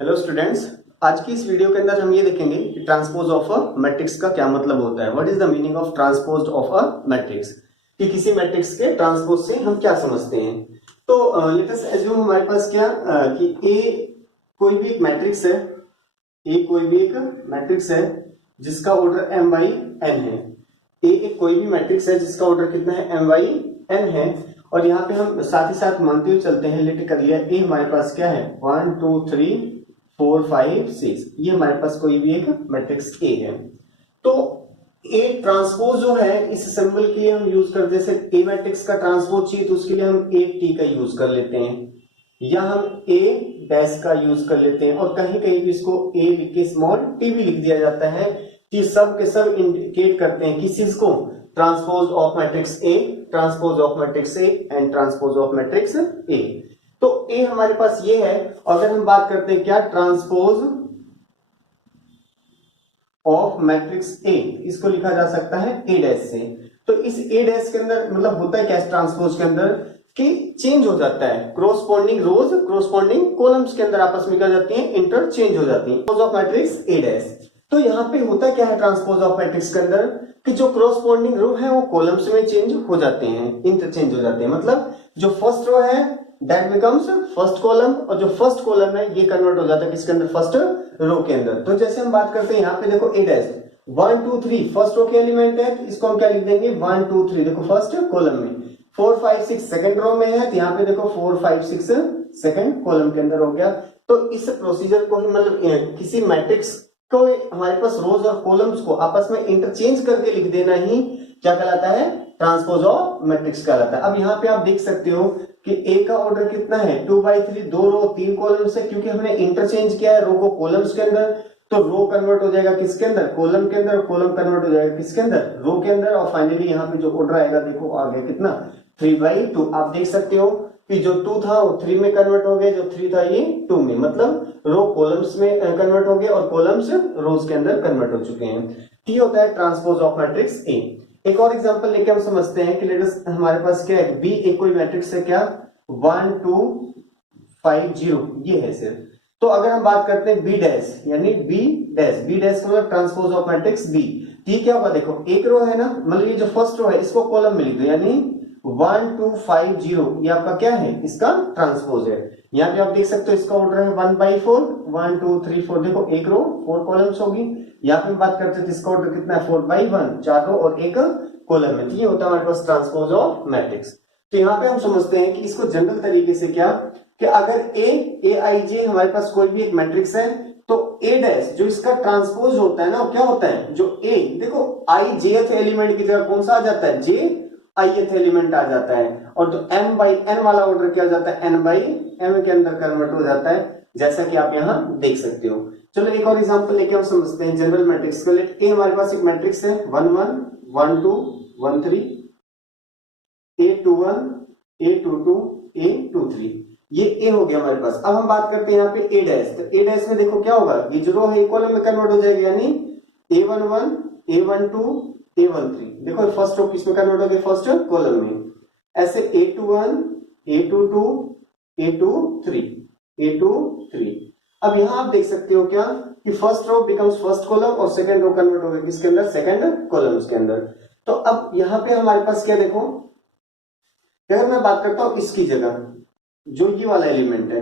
Hello students, आज की इस वीडियो के अंदर हम ये देखेंगे कि ट्रांसपोज ऑफ अ मैट्रिक्स का क्या मतलब होता है। What is the meaning of transpose of a matrix, कि किसी मैट्रिक्स के ट्रांसपोज से हम क्या समझते हैं। तो लेट अस एज्यूम हमारे पास क्या कि ए कोई भी एक मैट्रिक्स है, ए कोई भी एक मैट्रिक्स है जिसका ऑर्डर m बाई n है। ए एक कोई भी मैट्रिक्स है जिसका ऑर्डर कितना है, m बाई n है। और यहाँ पे हम साथ ही साथ मानते हुए चलते हैं, लेट कर लिया ए हमारे पास क्या है 1 2 3 4 5 6, ये हमारे पास कोई भी एक मैट्रिक्स ए है। तो ए ट्रांसपोज जो है इस सिंबल के लिए हम यूज करते हैं, जैसे ए मैट्रिक्स का ट्रांसपोज चाहिए तो उसके लिए हम ए टी का यूज कर लेते हैं, या हम ए डैश का यूज कर लेते हैं, और कहीं कहीं भी इसको ए लिख के स्मॉल टी भी लिख दिया जाता है, कि सब के सब इंडिकेट करते हैं किस चीज को, transpose of matrix A, transpose of matrix A and transpose of matrix ए। तो ए हमारे पास ये है। अगर हम बात करते हैं क्या, ट्रांसपोज ऑफ मैट्रिक्स ए, इसको लिखा जा सकता है ए डैश से। तो इस ए डैश के अंदर मतलब होता है क्या, ट्रांसपोज के अंदर कि चेंज हो जाता है, क्रोस्पॉन्डिंग रोज क्रोस्पॉन्डिंग कॉलम्स के अंदर आपस में क्या जाती है, इंटरचेंज हो जाती है। Transpose of matrix A dash. तो यहाँ पे होता क्या है ट्रांसपोज ऑफ मैट्रिक्स के अंदर, कि जो क्रोस्पॉन्डिंग रो है वो कॉलम्स में चेंज हो जाते हैं, इंटरचेंज हो जाते हैं। मतलब जो फर्स्ट रो है दैट बिकम्स फर्स्ट कॉलम, और जो फर्स्ट कॉलम है ये कन्वर्ट हो जाता है किसके अंदर, फर्स्ट रो के अंदर। तो जैसे हम बात करते हैं यहाँ पे देखो ए डैश 1 2 3 फर्स्ट रो के एलिमेंट है, तो इसको हम क्या लिख देंगे 1 2 3, देखो फर्स्ट कॉलम में। 4 5 6 सेकंड रो में है, तो यहाँ पे देखो 4 5 6 सेकंड कॉलम के अंदर हो गया। तो इस प्रोसीजर को मतलब किसी मैट्रिक्स को हमारे पास रोज और कॉलम्स को आपस में इंटरचेंज करके लिख देना ही क्या कहलाता है, ट्रांसपोज ऑफ मैट्रिक्स कहलाता है। अब यहाँ पे आप देख सकते हो कि ए का ऑर्डर कितना है 2 बाई 3, 2 रो 3 कॉलम्स है, क्योंकि हमने इंटरचेंज किया है रो को कॉलम्स के अंदर। तो रो कन्वर्ट हो जाएगा किसके अंदर, कॉलम के अंदर, कॉलम कन्वर्ट हो जाएगा किसके अंदर, रो के अंदर। और फाइनली यहाँ पे जो ऑर्डर आएगा देखो आ गया कितना 3 बाई 2। आप देख सकते हो कि जो 2 था वो 3 में कन्वर्ट हो गया, जो 3 था ये 2 में, मतलब रो कॉलम्स में कन्वर्ट हो गए और कॉलम्स रोज के अंदर कन्वर्ट हो चुके हैं। ये होता है ट्रांसपोज ऑफ मैट्रिक्स ए। एक और एग्जांपल लेके हम समझते हैं कि लेट्स हमारे पास क्या है, बी एक कोई मैट्रिक्स है क्या 1 2 5 0, ये है सिर्फ। तो अगर हम बात करते हैं बी डैश, यानी बी डैश, बी डैश का मतलब ट्रांसपोज ऑफ मैट्रिक्स बी। ठीक क्या होगा, देखो एक रो है ना, मतलब ये जो फर्स्ट रो है इसको कॉलम में लिख दो, यानी 1 2 5 0, ये आपका क्या है, इसका ट्रांसपोज है। यहाँ पे आप देख सकते हो इसका ऑर्डर है 1 बाई 4, 1 2 3 4, देखो एक रो 4 कॉलम्स होगी। यहाँ पे हम बात करते हैं तो इसका ऑर्डर कितना है 4 बाई 1, 4 रो और एक कॉलम है। तो ये होता है हमारे पास ट्रांसपोज ऑफ मैट्रिक्स। तो यहाँ पे हम समझते हैं कि इसको जनरल तरीके से क्या, कि अगर ए आई जे हमारे पास कोई भी एक मैट्रिक्स है, तो ए डैश जो इसका ट्रांसपोज होता है ना, वो क्या होता है, जो ए देखो आई जेथ एलिमेंट की जगह कौन सा आ जाता है, जे आईएथ एलिमेंट आ जाता है, और जो m बाई n वाला ऑर्डर क्या हो जाता है, n बाई m के अंदर कन्वर्ट हो जाता है, जैसा कि आप यहाँ देख सकते हो। चलो एक और एग्जांपल लेके हम समझते हैं जनरल मैट्रिक्स को। लेट ए हमारे पास एक मैट्रिक्स है 1 1 1 2 1 3, A21 A22 A23, ये ए हो गया हमारे पास। अब हम बात करते हैं यहाँ पे ए डैश, तो ए डैश में देखो क्या होगा, ये जो रो है कॉलम में कन्वर्ट हो जाएगा, यानी A11 A12 A13, देखो फर्स्ट रो किसमें कन्वर्ट हो गया, फर्स्ट कॉलम में। ऐसे A21 A22 A23 A23। अब यहां आप देख सकते हो क्या, कि first row becomes first column और सेकंड रो कन्वर्ट हो गया किसके अंदर, सेकंड कॉलम्स के अंदर। तो अब यहां पे हमारे पास क्या, देखो अगर मैं बात करता हूं इसकी जगह, जो ये वाला एलिमेंट है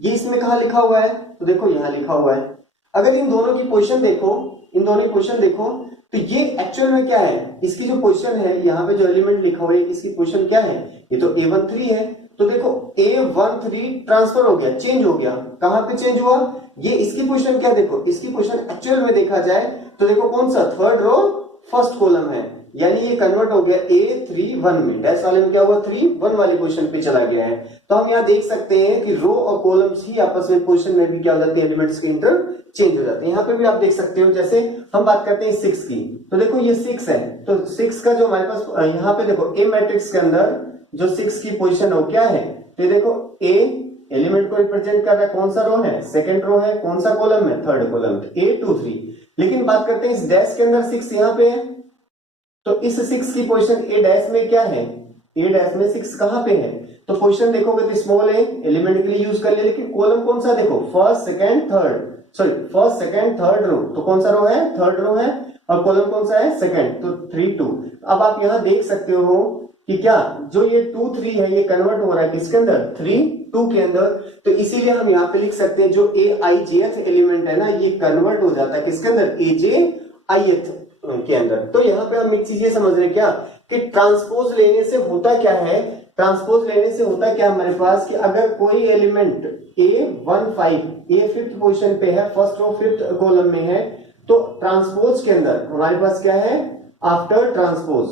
ये इसमें कहा लिखा हुआ है, तो देखो यहां लिखा हुआ है। अगर इन दोनों की पोजीशन देखो, इन दोनों की पोजीशन देखो, तो ये एक्चुअल में क्या है, इसकी जो पोजीशन है यहाँ पे जो एलिमेंट लिखा हुआ है इसकी पोजीशन क्या है, ये तो A13 है। तो देखो A13 ट्रांसफर हो गया, चेंज हो गया, कहां पे चेंज हुआ, ये इसकी पोजीशन क्या, देखो इसकी पोजीशन एक्चुअल में देखा जाए तो देखो कौन सा, थर्ड रो फर्स्ट कॉलम है, यानी ये कन्वर्ट हो गया A31 में, डैश वाले में क्या हुआ 3 1 वाली पोजीशन पे चला गया है। तो हम यहाँ देख सकते हैं कि रो और कॉलम्स ही आपस में पोजीशन में भी क्या हो जाती है, एलिमेंट्स के इंटर चेंज हो जाते हैं। यहाँ पे भी आप देख सकते हो, जैसे हम बात करते हैं 6 की, तो देखो ये 6 है, तो 6 का जो हमारे पास यहाँ पे देखो ए मैट्रिक्स के अंदर जो 6 की पोजीशन हो क्या है, तो देखो ए एलिमेंट को रिप्रेजेंट कर रहा है, कौन सा रो है, सेकंड रो है, कौन सा कॉलम है, थर्ड कॉलम, A23। लेकिन बात करते हैं इस डैश के अंदर 6 यहाँ पे है, तो इस 6 की पोजीशन ए डैश में क्या है, ए डैश में 6 कहां पे है? तो पोजीशन देखोगे तो स्मॉल ए एलिमेंट के लिए यूज कर लिया, लेकिन कॉलम कौन सा देखो, first second third, sorry first second third row, तो कौन सा रो है? थर्ड रो है। और कॉलम कौन सा है? सेकंड, तो 3 2। अब आप यहां देख सकते हो कि क्या जो ये 2 3 है ये कन्वर्ट हो रहा है किसके अंदर? 3 2 के अंदर। तो इसीलिए हम यहाँ पे लिख सकते हैं जो ए आई जेथ एलिमेंट है ना, ये कन्वर्ट हो जाता है किसके अंदर? ए जे आई के अंदर। तो यहाँ पे हम एक चीज ये समझ रहे हैं क्या कि ट्रांसपोज लेने से होता क्या है, ट्रांसपोज लेने से होता क्या हमारे पास कि अगर कोई element A15 A fifth position पे है, फर्स्ट रो फिफ्थ कॉलम में है, तो ट्रांसपोज के अंदर हमारे पास क्या है? आफ्टर ट्रांसपोज,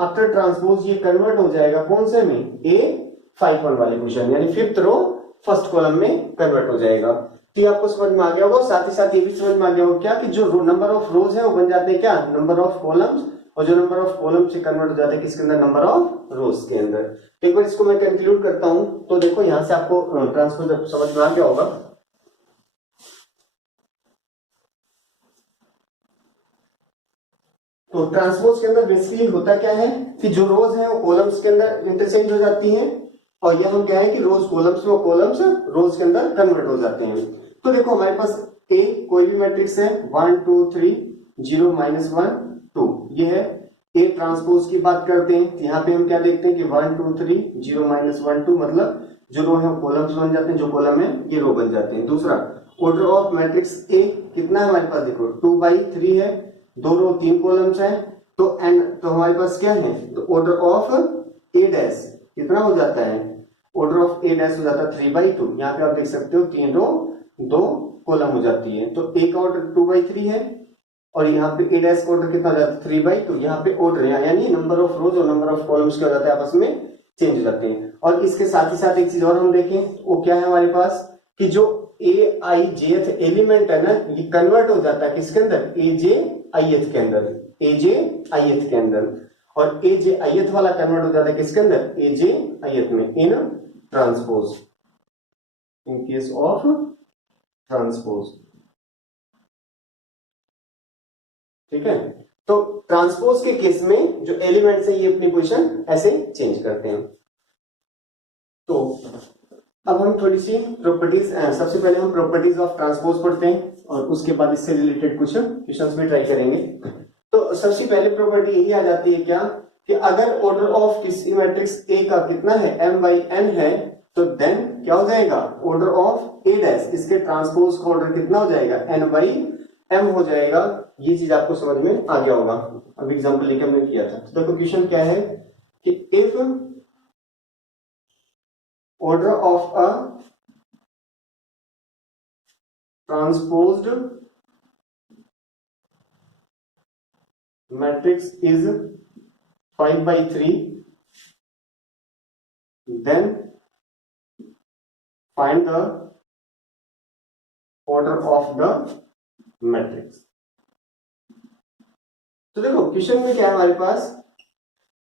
आफ्टर ट्रांसपोज ये कन्वर्ट हो जाएगा कौन से में? A51 वाले पोजीशन, यानी फिफ्थ रो फर्स्ट कॉलम में कन्वर्ट हो जाएगा। तो ये आपको समझ में आ गया होगा। साथ ही साथ ये भी समझ में आ गया होगा क्या कि जो नंबर ऑफ रोज है वो बन जाते हैं क्या? नंबर ऑफ कॉलम्स, और जो नंबर ऑफ कॉलम से कन्वर्ट हो जाते हैं किसके अंदर? नंबर ऑफ रोज के अंदर। तो एक बार इसको मैं कंक्लूड करता हूं, तो देखो यहां से आपको ट्रांसपोज समझ में आ गया होगा। तो ट्रांसपोज के अंदर बेसिकली होता क्या है कि जो रोज है वो कॉलम्स के अंदर इंटरचेंज हो जाती हैं, और यह हम क्या है कि रोज कॉलम्स में, कॉलम्स रोज के अंदर कन्वर्ट हो जाते हैं। तो देखो हमारे पास ए कोई भी मैट्रिक्स है 1 2 3 0 -1 2, ये है ए ट्रांसपोज की बात करते हैं। तो यहाँ पे हम क्या देखते हैं कि 1 2 3 0 -1 2 मतलब जो रो है कॉलम्स बन जाते हैं, जो कॉलम है ये रो बन जाते हैं। दूसरा ऑर्डर ऑफ मैट्रिक्स ए कितना है हमारे पास? देखो 2/3 है, 2 रो 3 कॉलम्स है, तो एन तो हमारे पास क्या है? तो ऑर्डर ऑफ ए डैश कितना हो जाता है? ऑर्डर ऑफ ए डैश हो जाता है 3/2। यहाँ पे आप देख सकते हो 3 रो 2 कॉलम हो जाती है। तो ए का ऑर्डर 2/3 है, और यहाँ पे ए डैश का ऑर्डर कितना हो जाता है? 3/2। यहाँ पे ऑर्डर यानी नंबर ऑफ रोज और नंबर ऑफ कॉलम्स क्या हो जाता है? आपस में चेंज हो जाते हैं। और इसके साथ ही साथ एक चीज और हम देखें, वो क्या है हमारे पास कि जो ए आई जेथ एलिमेंट है ना, ये कन्वर्ट हो जाता है किसके अंदर? ए जे आई के अंदर, ए जे आई के अंदर। और ए जे आई वाला कन्वर्ट हो जाता है किसके अंदर? ए जे आई में, in transpose, in case of transpose. ठीक है, तो ट्रांसपोज के केस में जो एलिमेंट्स है ये अपनी पोजीशन ऐसे चेंज करते हैं। तो अब हम थोड़ी सी प्रॉपर्टीज, सबसे पहले हम प्रॉपर्टीज ऑफ ट्रांसपोज पढ़ते हैं, और उसके बाद इससे रिलेटेड कुछ क्वेश्चंस भी ट्राई करेंगे। तो सबसे पहले प्रॉपर्टी यही आ जाती है क्या कि अगर ऑर्डर ऑफ किसी मैट्रिक्स ए का कितना है? m/n है, तो देन क्या हो जाएगा? ऑर्डर ऑफ ए डैश, इसके ट्रांसपोज का ऑर्डर कितना हो जाएगा? n/m हो जाएगा। ये चीज आपको समझ में आ गया होगा, अब एग्जांपल लेके हमने किया था। तो देखो क्वेश्चन क्या है कि if order of a transposed matrix is 5/3, then find the order of the matrix। तो देखो क्वेश्चन में क्या है हमारे पास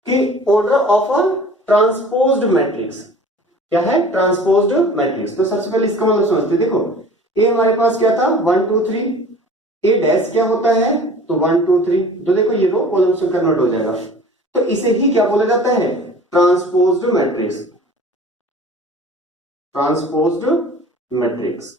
कि order of a transposed matrix, क्या है? Transposed matrix. तो सबसे पहले इसका मतलब समझते, देखो ए हमारे पास क्या था? 1 2 3, ए डैश क्या होता है? तो 1 2 3, तो देखो ये रो कॉलम से कन्वर्ट हो जाएगा। तो इसे ही क्या बोला जाता है? Transposed matrix, transposed matrix.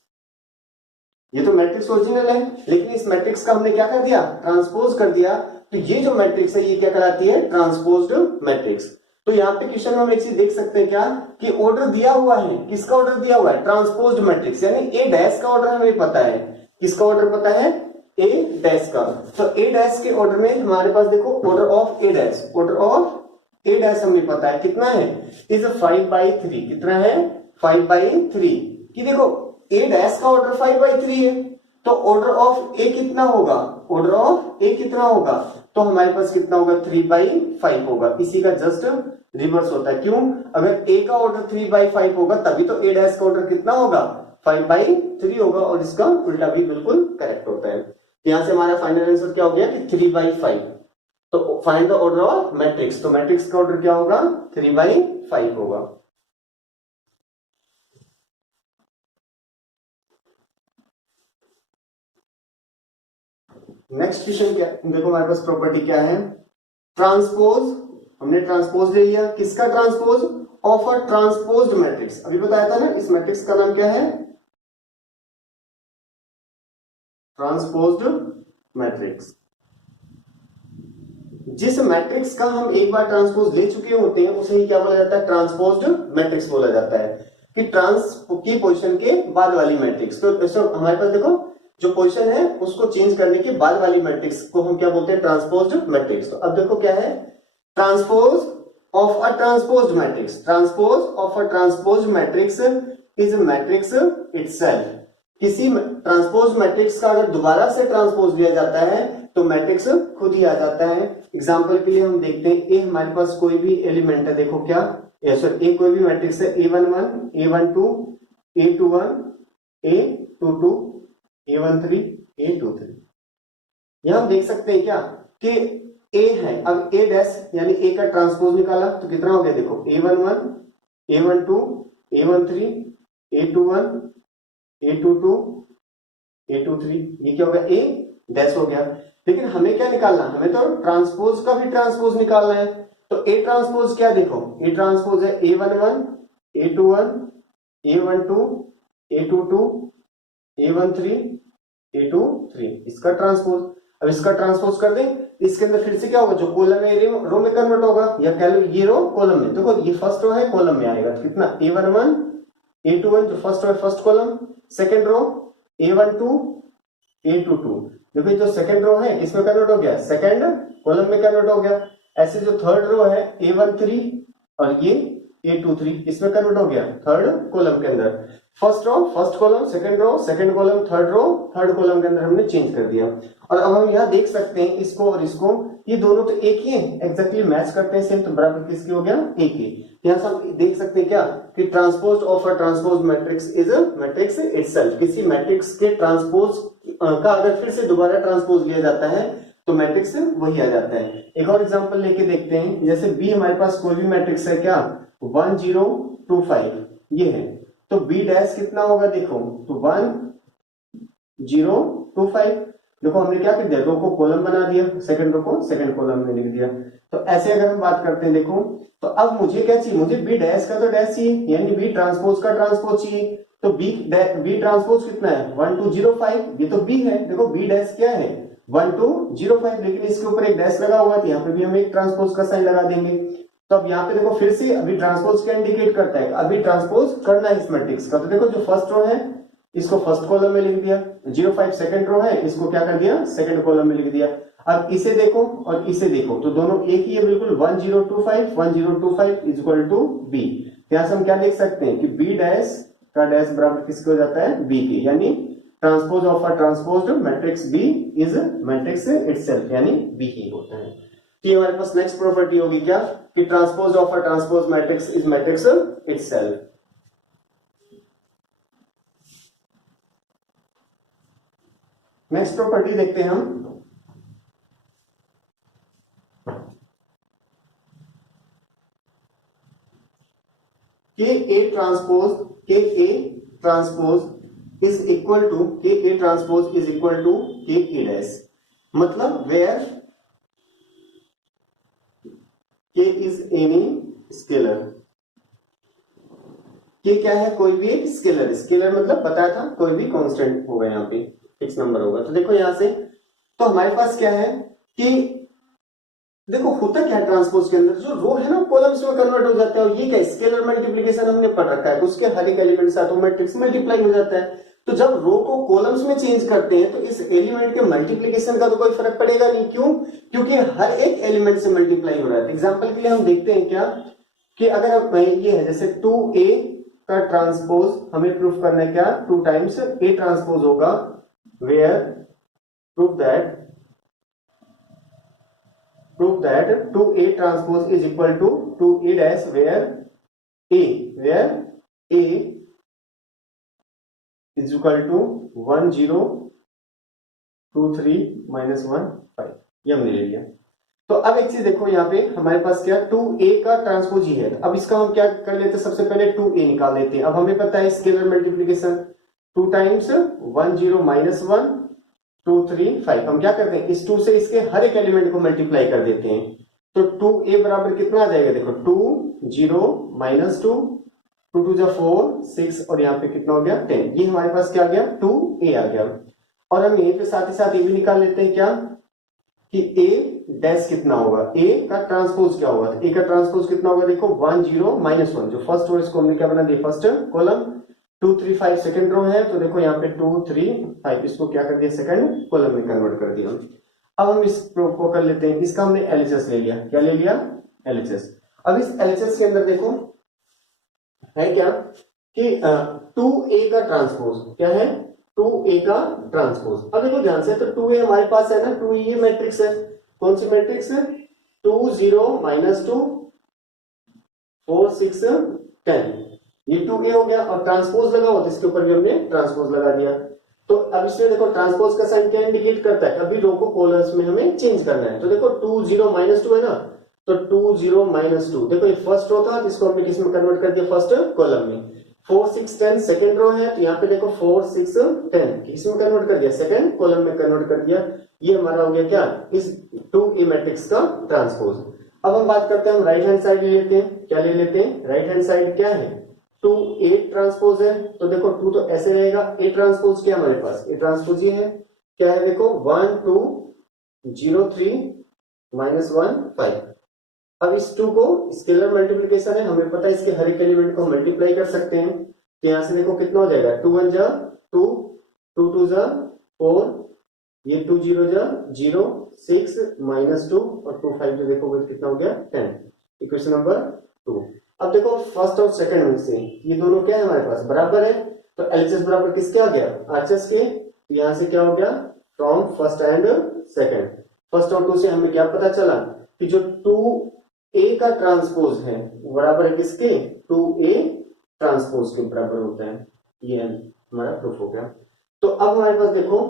ये तो मैट्रिक्स ओरिजिनल है, लेकिन इस मैट्रिक्स का हमने क्या कर दिया? ट्रांसपोज कर दिया। तो ये जो मैट्रिक्स है ये क्या कहलाती है? Transposed matrix. तो यहाँ पे क्वेश्चन में हम एक चीज देख सकते हैं क्या कि ऑर्डर दिया हुआ है, किसका ऑर्डर दिया हुआ है? ट्रांसपोज्ड मैट्रिक्स, यानी ए डैश का ऑर्डर हमें पता है। किसका ऑर्डर पता है? ए डैश का। तो ए डैश के ऑर्डर में हमारे पास देखो order of A dash, order of A dash हमें पता है कितना है? इज 5/3। कितना है? 5/3। कि देखो ए डैश का ऑर्डर 5/3 है, तो ऑर्डर ऑफ ए कितना होगा? ऑर्डर ऑफ ए कितना होगा? तो हमारे पास कितना होगा? 3/5 होगा। इसी का जस्ट रिवर्स होता है। क्यों? अगर ए का ऑर्डर 3/5 होगा तभी तो ए डैश का ऑर्डर कितना होगा? 5/3 होगा, और इसका उल्टा भी बिल्कुल करेक्ट होता है। यहां से हमारा फाइनल आंसर क्या हो गया कि 3/5। तो find the order of matrix, तो मैट्रिक्स का ऑर्डर क्या होगा? 3/5 होगा। नेक्स्ट क्वेश्चन क्या देखो, हमारे पास प्रॉपर्टी क्या है, ट्रांसपोज, हमने ट्रांसपोज ले लिया, किसका transpose, of a transposed matrix, अभी बताया था ना इस मैट्रिक्स का नाम क्या है, ट्रांसपोज्ड मैट्रिक्स। जिस मैट्रिक्स का हम एक बार ट्रांसपोज ले चुके होते हैं उसे ही क्या बोला जाता है, ट्रांसपोज्ड मैट्रिक्स बोला जाता है, कि ट्रांस की पोजीशन के बाद वाली मैट्रिक्स। तो हमारे पास देखो जो पोजीशन है उसको चेंज करने के बाद वाली मैट्रिक्स को हम क्या बोलते हैं, ट्रांसपोज्ड मैट्रिक्स। तो अब देखो क्या है, transpose of a transposed matrix, transpose of a transposed matrix is matrix itself. किसी ट्रांसपोज मैट्रिक्स का अगर दोबारा से ट्रांसपोज लिया जाता है तो मैट्रिक्स खुद ही आ जाता है। एग्जांपल के लिए हम देखते हैं, ए हमारे पास कोई भी एलिमेंट है, देखो क्या ए कोई भी मैट्रिक्स है, a11 a12 a21 a22 a13 a23। यहां हम देख सकते हैं क्या कि ए है, अब ए डैश यानी ए का ट्रांसपोज निकाला तो कितना हो गया, देखो a11 a12 a13 a21 a22 a23, ये क्या हो गया, ए डैश हो गया। लेकिन हमें क्या निकालना, हमें तो ट्रांसपोज का भी ट्रांसपोज निकालना है। तो ए ट्रांसपोज क्या, देखो ए ट्रांसपोज है a11 a21 a12 a22 a13 a23, इसका ट्रांसपोज। अब इसका ट्रांसपोज कर दें, इसके अंदर फिर से क्या होगा, जो कॉलम है रो में कन्वर्ट होगा, या कह लो ये रो कॉलम में। देखो ये फर्स्ट रो है, कॉलम में आएगा तो कितना, a11 a21 जो फर्स्ट रो है फर्स्ट कॉलम, सेकंड रो a12 a22, देखो जो सेकंड रो है इसमें कन्वर्ट हो गया, सेकंड कॉलम में कन्वर्ट हो गया। ऐसे जो थर्ड रो है a13 और ये a23, इसमें कन्वर्ट हो गया थर्ड कॉलम के अंदर। First row first column, second row second column, third row third column के अंदर हमने चेंज कर दिया। और अब हम यहाँ देख सकते हैं इसको और इसको, ये दोनों तो एक ही है, एग्जैक्टली मैच करते हैं सेम, तो बराबर किसकी हो गया, एक ही। यहाँ से हम देख सकते हैं क्या कि transpose of a transpose matrix is a matrix itself. किसी मैट्रिक्स के ट्रांसपोज का अगर फिर से दोबारा ट्रांसपोज लिया जाता है तो मैट्रिक्स वही आ जाता है। एक और एग्जांपल लेके देखते हैं, जैसे बी हमारे पास कोई भी मैट्रिक्स है क्या, 1 0 2 5 ये है, तो बी डैश कितना होगा, देखो तो 1 0 2 5। देखो हमने क्या कर दिया, रो को कॉलम बना दिया, सेकंड रो को सेकंड कॉलम में लिख दिया। तो ऐसे अगर हम बात करते हैं, देखो तो अब मुझे क्या चाहिए, मुझे बी डैश का तो डैश चाहिए, यानी बी ट्रांसपोज का ट्रांसपोज चाहिए। तो बी ट्रांसपोज कितना है, 1 2 0 5, ये तो बी है। देखो बी डैश क्या है, 1 2 0 5, लेकिन इसके ऊपर एक डैश लगा हुआ है तो यहाँ पे भी हम एक ट्रांसपोज का साइन लगा देंगे। तो अब यहाँ पे देखो फिर से अभी ट्रांसपोज क्या इंडिकेट करता है, अभी ट्रांसपोज करना है इस मैट्रिक्स का। तो देखो जो फर्स्ट रो है इसको फर्स्ट कॉलम में लिख दिया, 0 5 सेकंड रो है इसको क्या कर दिया, सेकंड कॉलम में लिख दिया। अब इसे देखो और इसे देखो तो दोनों एक ही है बिल्कुल, 1 0 2 5 1 0 2 5 इज इक्वल टू बी। यहां से हम क्या देख सकते हैं कि बी डैश का डैश बराबर किसके हो जाता है, बी के, यानी transpose of a transposed matrix B is matrix itself, यानी बी ही होता है। तो हमारे पास नेक्स्ट प्रॉपर्टी होगी क्या कि transpose of a transpose matrix is matrix itself. Next property देखते हैं हम, K A transpose is equal to K A dash, मतलब where K is any scalar. K क्या है, कोई भी एक स्केलर, स्केलर मतलब बताया था कोई भी कांस्टेंट होगा, यहाँ पे फिक्स नंबर होगा। तो देखो यहां से तो हमारे पास क्या है कि देखो होता क्या है ट्रांसपोज के अंदर, जो रो है ना कॉलम्स में कन्वर्ट हो जाता है, और ये क्या स्केलर मल्टीप्लिकेशन हमने पढ़ रखा है, उसके हर एक एलिमेंट से ऑटोमेटिक मल्टीप्लाई हो जाता है। तो जब रो को कॉलम्स में चेंज करते हैं तो इस एलिमेंट के मल्टीप्लिकेशन का तो कोई फर्क पड़ेगा नहीं, क्यों, क्योंकि हर एक एलिमेंट से मल्टीप्लाई हो रहा है। एग्जाम्पल के लिए हम देखते हैं क्या कि अगर ये है जैसे 2a का ट्रांसपोज हमें प्रूफ करना है क्या, 2 टाइम्स a ट्रांसपोज होगा, where proof that 2a transpose is equal to 2a dash where a is equal to 1 0 2 3 minus 1 5, ये हमने ले लिया। तो अब एक चीज देखो यहाँ पे हमारे पास क्या 2a का ट्रांसपोज ही है, अब इसका हम क्या कर लेते हैं, सबसे पहले 2a निकाल लेते हैं। अब हमें पता है स्केलर मल्टीप्लिकेशन, 2 टाइम्स 1 0 minus 1 2 3 5, हम क्या करते हैं इस 2 से इसके हर एक एलिमेंट को मल्टीप्लाई कर देते हैं। तो 2a बराबर कितना आ जाएगा, देखो 2 0 माइनस 2, 2 2 जा 4 6 और यहाँ पे कितना हो गया 10, ये हमारे पास क्या आ गया 2a आ गया। और हम यहीं पे साथ ही साथ ये भी निकाल लेते हैं क्या कि a डैश कितना होगा, a का ट्रांसपोज क्या होगा, a का ट्रांसपोज कितना होगा, देखो 1 0 माइनस 1, जो फर्स्ट रो इसको हमने क्या बना दिया फर्स्ट कॉलम, 2 3 5 सेकंड रो है, तो देखो यहाँ पे 2 3 5 इसको क्या कर दिया सेकंड कॉलम में कन्वर्ट कर दिया। अब हम इस को कर लेते हैं, इसका हमने एलएचएस ले लिया, क्या ले लिया एलएचएस। अब इस एलएचएस के अंदर देखो है क्या कि 2a का ट्रांसपोज क्या है, 2a का ट्रांसपोज। अब देखो ध्यान से, तो 2a हमारे पास है ना, 2a ये मैट्रिक्स है, कौन सी मैट्रिक्स है 2 0 माइनस 2 4 6 10, ये 2a हो गया और ट्रांसपोज लगा हुआ, इसके ऊपर भी हमने ट्रांसपोज लगा दिया। तो अब इसमें देखो ट्रांसपोज का साइन क्या इंडिकेट करता है, कभी रो को कॉलम्स में हमें चेंज करना है। तो देखो 2 0 माइनस 2 है ना, तो 2 0 माइनस 2, देखो ये फर्स्ट रो था, इसको हमने किस में कन्वर्ट कर दिया फर्स्ट कॉलम में। 4 6 10 सेकंड रो है, तो यहाँ पे देखो 4 6 10 इसमें कन्वर्ट कर दिया सेकंड कॉलम में कन्वर्ट कर दिया, ये हमारा हो गया क्या इस 2a मैट्रिक्स का ट्रांसपोज। अब हम बात करते हैं, हम राइट हैंड साइड ले लेते हैं, क्या ले लेते हैं राइट हैंड साइड क्या है 2a ट्रांसपोज है, तो देखो 2 तो ऐसे रहेगा, a ट्रांसपोज क्या हमारे पास a ट्रांसपोज ये है क्या है, देखो 1 2 0 3 माइनस 1 5। अब इस 2 को स्केलर मल्टीप्लीकेशन है, हमें पता है इसके हर एक एलिमेंट को मल्टीप्लाई कर सकते हैं, तो यहां से देखो कितना हो जाएगा 2 1 जा 2 2 2 जा 4, ये 2 0 जा 0 6 माइनस 2 और 2 5 जो देखोगे कितना हो गया 10, इक्वेशन नंबर 2। अब देखो फर्स्ट और सेकंड से ये दोनों क्या है हमारे पास बराबर है, तो एलएचएस बराबर किसके आ गया आरएचएस के, तो यहां से क्या हो गया from first and second, first और 2 से हमें क्या पता चला कि जो 2a का ट्रांसपोज है वो बराबर है किसके 2a ट्रांसपोज के बराबर होता है, ये हमारा प्रूफ हो गया। तो अब हमारे पास देखो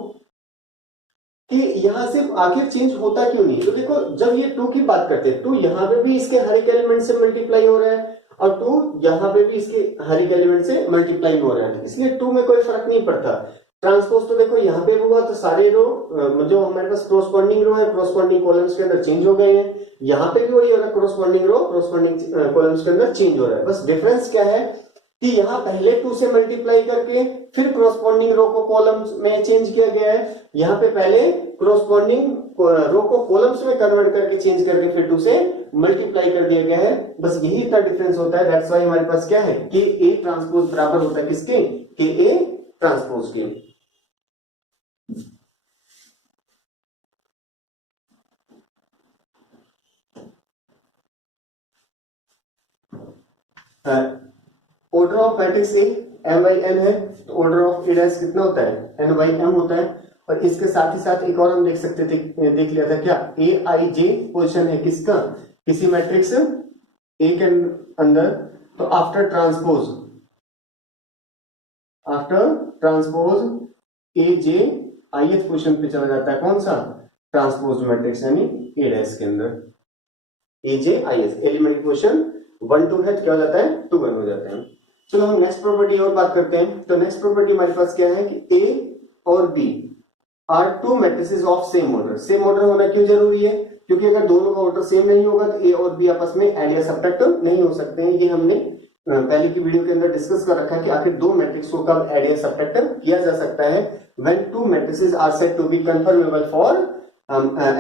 कि यहां से आखिर चेंज होता क्यों नहीं, तो देखो जब ये 2 की बात करते हैं 2 यहां पे भी इसके हर एक एलिमेंट से मल्टीप्लाई हो रहा है और 2 यहां पे भी इसके हर एक एलिमेंट से मल्टीप्लाई हो रहा है, इसलिए 2 में कोई फर्क नहीं पड़ता। ट्रांसपोज तो देखो यहाँ पे हुआ तो सारे रो जो हमारे पास क्रोस्पॉन्डिंग रो है क्रोस्पॉन्डिंग कॉलम्स के अंदर चेंज हो गए हैं, यहाँ पे भी वही हो रहा है क्रोस्पॉन्डिंग रो क्रोस्पॉन्डिंग कॉलम्स के अंदर चेंज हो रहा है। बस डिफरेंस क्या है कि यहाँ पहले 2 से मल्टीप्लाई करके फिर क्रोस्पॉन्डिंग रो को कॉलम्स में चेंज किया गया है, यहाँ पे पहले क्रोस्पॉन्डिंग रो को कॉलम्स में कन्वर्ट करके चेंज करके फिर 2 से मल्टीप्लाई कर दिया गया है, बस यही इतना डिफरेंस होता है। दैट्स व्हाई हमारे पास क्या है कि ए ट्रांसपोज बराबर होता है किसके कि ए ट्रांसपोज के। Order of matrix A M by N है, तो ऑर्डर ऑफ ए डैश कितना होता है एन बाई एम होता है। और इसके साथ ही साथ एक और हम देख सकते थे, देख लिया था क्या ए आई जे पोजिशन है किसका किसी मैट्रिक्स ए के अंदर, तो after transpose A J ith position पे चला जाता है, कौन सा ट्रांसपोज मैट्रिक्स यानी ए डैश के अंदर ए जे आईएथ एलिमेंट की पोजिशन 1 2 है तो क्या हो जाता है 2 1 हो जाता है। चलो हम नेक्स्ट प्रॉपर्टी और बात करते हैं, तो नेक्स्ट प्रॉपर्टी हमारे पास क्या है कि ए और B are 2 matrices of same order. Same order होना क्यों जरूरी है, क्योंकि अगर दोनों का ऑर्डर सेम नहीं होगा तो ए और बी आपस में एड या सब्ट्रैक्ट नहीं हो सकते हैं। ये हमने पहले की वीडियो के अंदर डिस्कस कर रखा है कि आखिर 2 मैट्रिक्स को कब एड या सब्ट्रैक्ट किया जा सकता है, when 2 matrices are said to be conformable for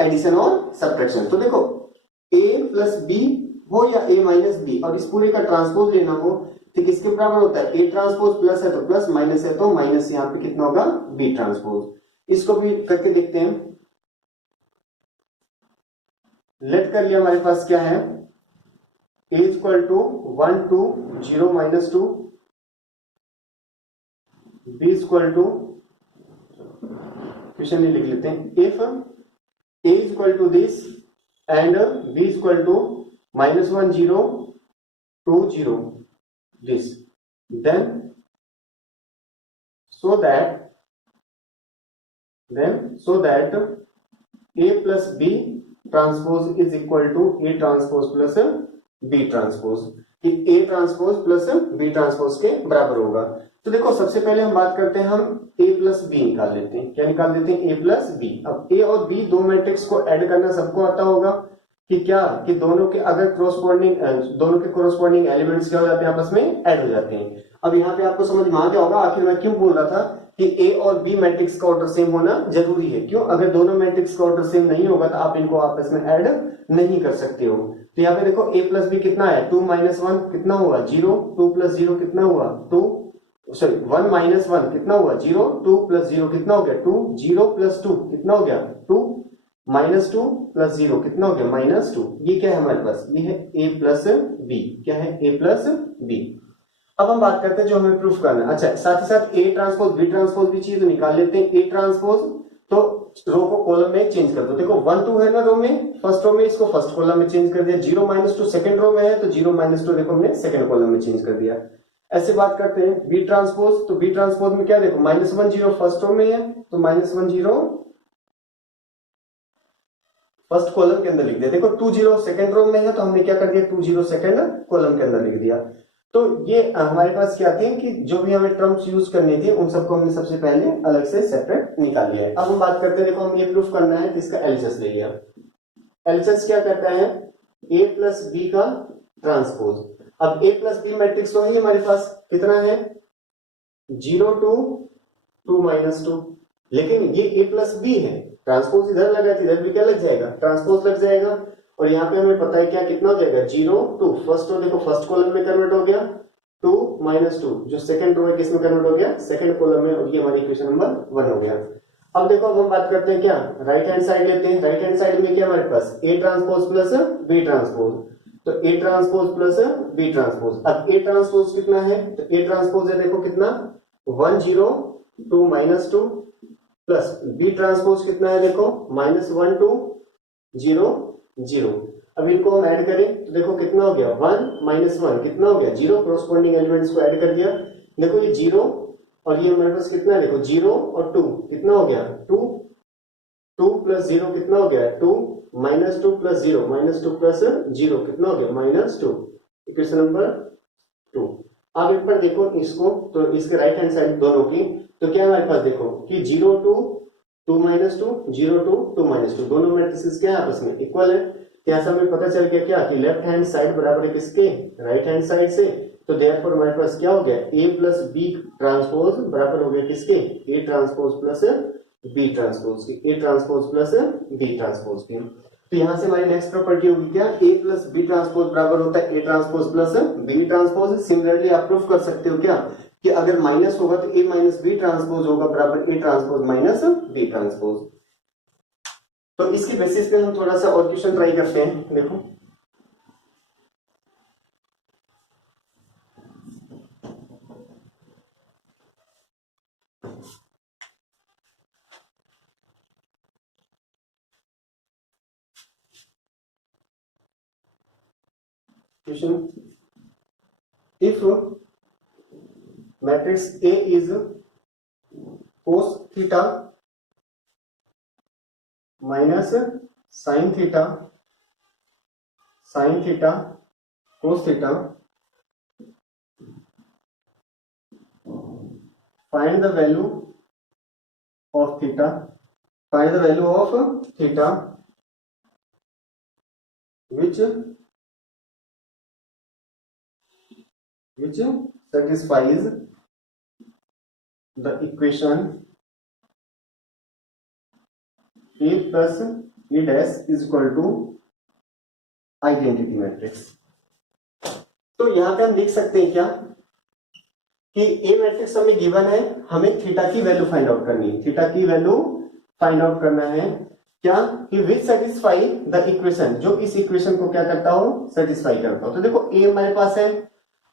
addition और सब्ट्रैक्शन। तो देखो ए प्लस बी हो या ए माइनस बी और इस पूरे का ट्रांसपोज लेना हो तो किसके बराबर होता है ए ट्रांसपोज प्लस है तो प्लस माइनस है तो माइनस, यहाँ पे कितना होगा बी ट्रांसपोज। इसको भी करके देखते हैं, लेट कर लिया हमारे पास क्या है A equal to 1 2 0 minus 2 B equal to question लिख लेते हैं if A equal to this and B equal to minus 1 0 2 0 this, then so that a plus b transpose is equal to a transpose plus b transpose। कि A transpose plus B transpose के बराबर होगा। तो देखो सबसे पहले हम बात करते हैं, हम ए प्लस बी निकाल लेते हैं। क्या निकाल देते हैं? ए प्लस बी। अब ए और बी दो मैट्रिक्स को ऐड करना सबको आता होगा कि क्या, कि दोनों के अगर दोनों के कोरोस्पोंडिंग एलिमेंट्स क्या हो जाते हैं, आपस में ऐड हो जाते हैं। अब यहाँ पे आपको समझ में आ गया होगा आखिर मैं क्यों बोल रहा था कि ए और बी मैट्रिक्स का ऑर्डर सेम होना जरूरी है। क्यों? अगर दोनों मैट्रिक्स का ऑर्डर सेम नहीं होगा तो आप इनको आपस में ऐड नहीं कर सकते हो। तो यहाँ पे देखो ए प्लस बी कितना है, 2 - 1 कितना हुआ 0, 2 + 0 कितना हुआ 2, सॉरी 1 - 1 कितना हुआ 0, 2 + 0 कितना हो गया 2, 0 + 2 कितना हो गया 2, -2 + 0 कितना हो गया -2। ये क्या है हमारे पास? ये है a प्लस बी। क्या है? a plus B. अब हम बात करते हैं जो हमें प्रूफ करना है। अच्छा, साथ ही साथ ए ट्रांसपोज बी ट्रांसपोज भी चाहिए तो निकाल लेते हैं। ए ट्रांसपोज तो रो को कॉलम में चेंज कर दो। देखो 1 2 है ना रो में, फर्स्ट रो में, इसको फर्स्ट कॉलम में चेंज कर दिया। 0 - 2 सेकंड रो में है तो 0 - 2 देखो हमने सेकंड कॉलम में चेंज कर दिया। ऐसे बात करते हैं बी ट्रांसपोज, तो बी ट्रांसपोज में क्या देखो -1 0 फर्स्ट रो में है तो -1 0 फर्स्ट कॉलम के अंदर लिख दिया। देखो 2 0 सेकंड रो में है तो हमने क्या कर दिया 2 0 सेकंड कॉलम के अंदर लिख दिया। तो ये हमारे पास क्या आती है कि जो भी हमें टर्म्स यूज करनी थी उन सबको हमने सबसे पहले अलग से सेपरेट निकाल लिया है। अब हम बात करते हैं, देखो हम ये प्रूफ करना है तो इसका एलएचएस ले लिया। एलएचएस क्या करता है? ए प्लस बी का ट्रांसपोज। अब ए प्लस बी मैट्रिक्स तो है हमारे पास, कितना है 0 2 2 -2, लेकिन ये ए प्लस बी है, ट्रांसपोज इधर लगा था, इधर भी क्या लग जाएगा ट्रांसपोज लग जाएगा। और यहाँ पे हमें पता है क्या कितना हो जाएगा 0 2, फर्स्ट रो देखो फर्स्ट कॉलम में कन्वर्ट हो गया 2 -2, जो सेकंड रो है किसमें कन्वर्ट हो गया सेकंड कॉलम में, और ये हमारी इक्वेशन नंबर 1 हो गया। अब देखो अब हम बात करते हैं क्या, राइट हैंड साइड लेते हैं। राइट हैंड साइड में क्या हमारे पास A transpose plus B transpose, तो A transpose plus B transpose. अब ए ट्रांसपोज कितना है, तो ए ट्रांसपोज है देखो कितना 1 0 2 -2 प्लस बी ट्रांसपोज कितना है देखो -1 2 0 0। अब इनको हम ऐड करें तो देखो कितना हो गया 1 - 1 कितना हो गया 0, कोरोस्पोंडिंग एलिमेंट्स को ऐड कर दिया। देखो ये 0 और ये हमारे पास कितना है देखो 0 और 2 कितना हो गया 2, 2 + 0 कितना हो गया 2, -2 + 0 -2 + 0 कितना हो गया -2, इक्वेशन नंबर 2। अब एक बार देखो इसको, तो इसके राइट हैंड साइड दोनों की, तो क्या हमारे पास देखो कि 0 2 2 -2 0 2 2 -2 दोनों मैट्रिसेस क्या है आपस में इक्वल है। यहाँ से हमें पता चल गया क्या कि लेफ्ट हैंड साइड बराबर है किसके, राइट हैंड साइड से। तो देयरफॉर हमारे पास क्या हो गया ए प्लस बी ट्रांसपोज बराबर हो गया किसके, A transpose plus B transpose की, A transpose plus B transpose की। तो यहाँ से हमारी नेक्स्ट प्रॉपर्टी होगी क्या, ए प्लस बी ट्रांसपोज बराबर होता है A transpose plus B transpose. Similarly आप प्रूफ कर सकते हो क्या कि अगर माइनस होगा तो ए माइनस बी ट्रांसपोज होगा बराबर A transpose minus B transpose. तो इसकी बेसिस पे हम थोड़ा सा और क्वेश्चन ट्राई करते हैं। देखो question, if matrix A is cos theta minus sin theta cos theta, find the value of theta, which satisfies the equation A plus A dash is equal to identity matrix. तो यहां पे हम देख सकते हैं क्या कि ए मैट्रिक्स हमें गिवन है, हमें थीटा की वैल्यू फाइंड आउट करनी है, थीटा की वैल्यू फाइंड आउट करना है क्या कि विच सेटिस्फाई द इक्वेशन, जो इस इक्वेशन को क्या करता हो सेटिस्फाई करता हो। तो देखो ए हमारे पास है,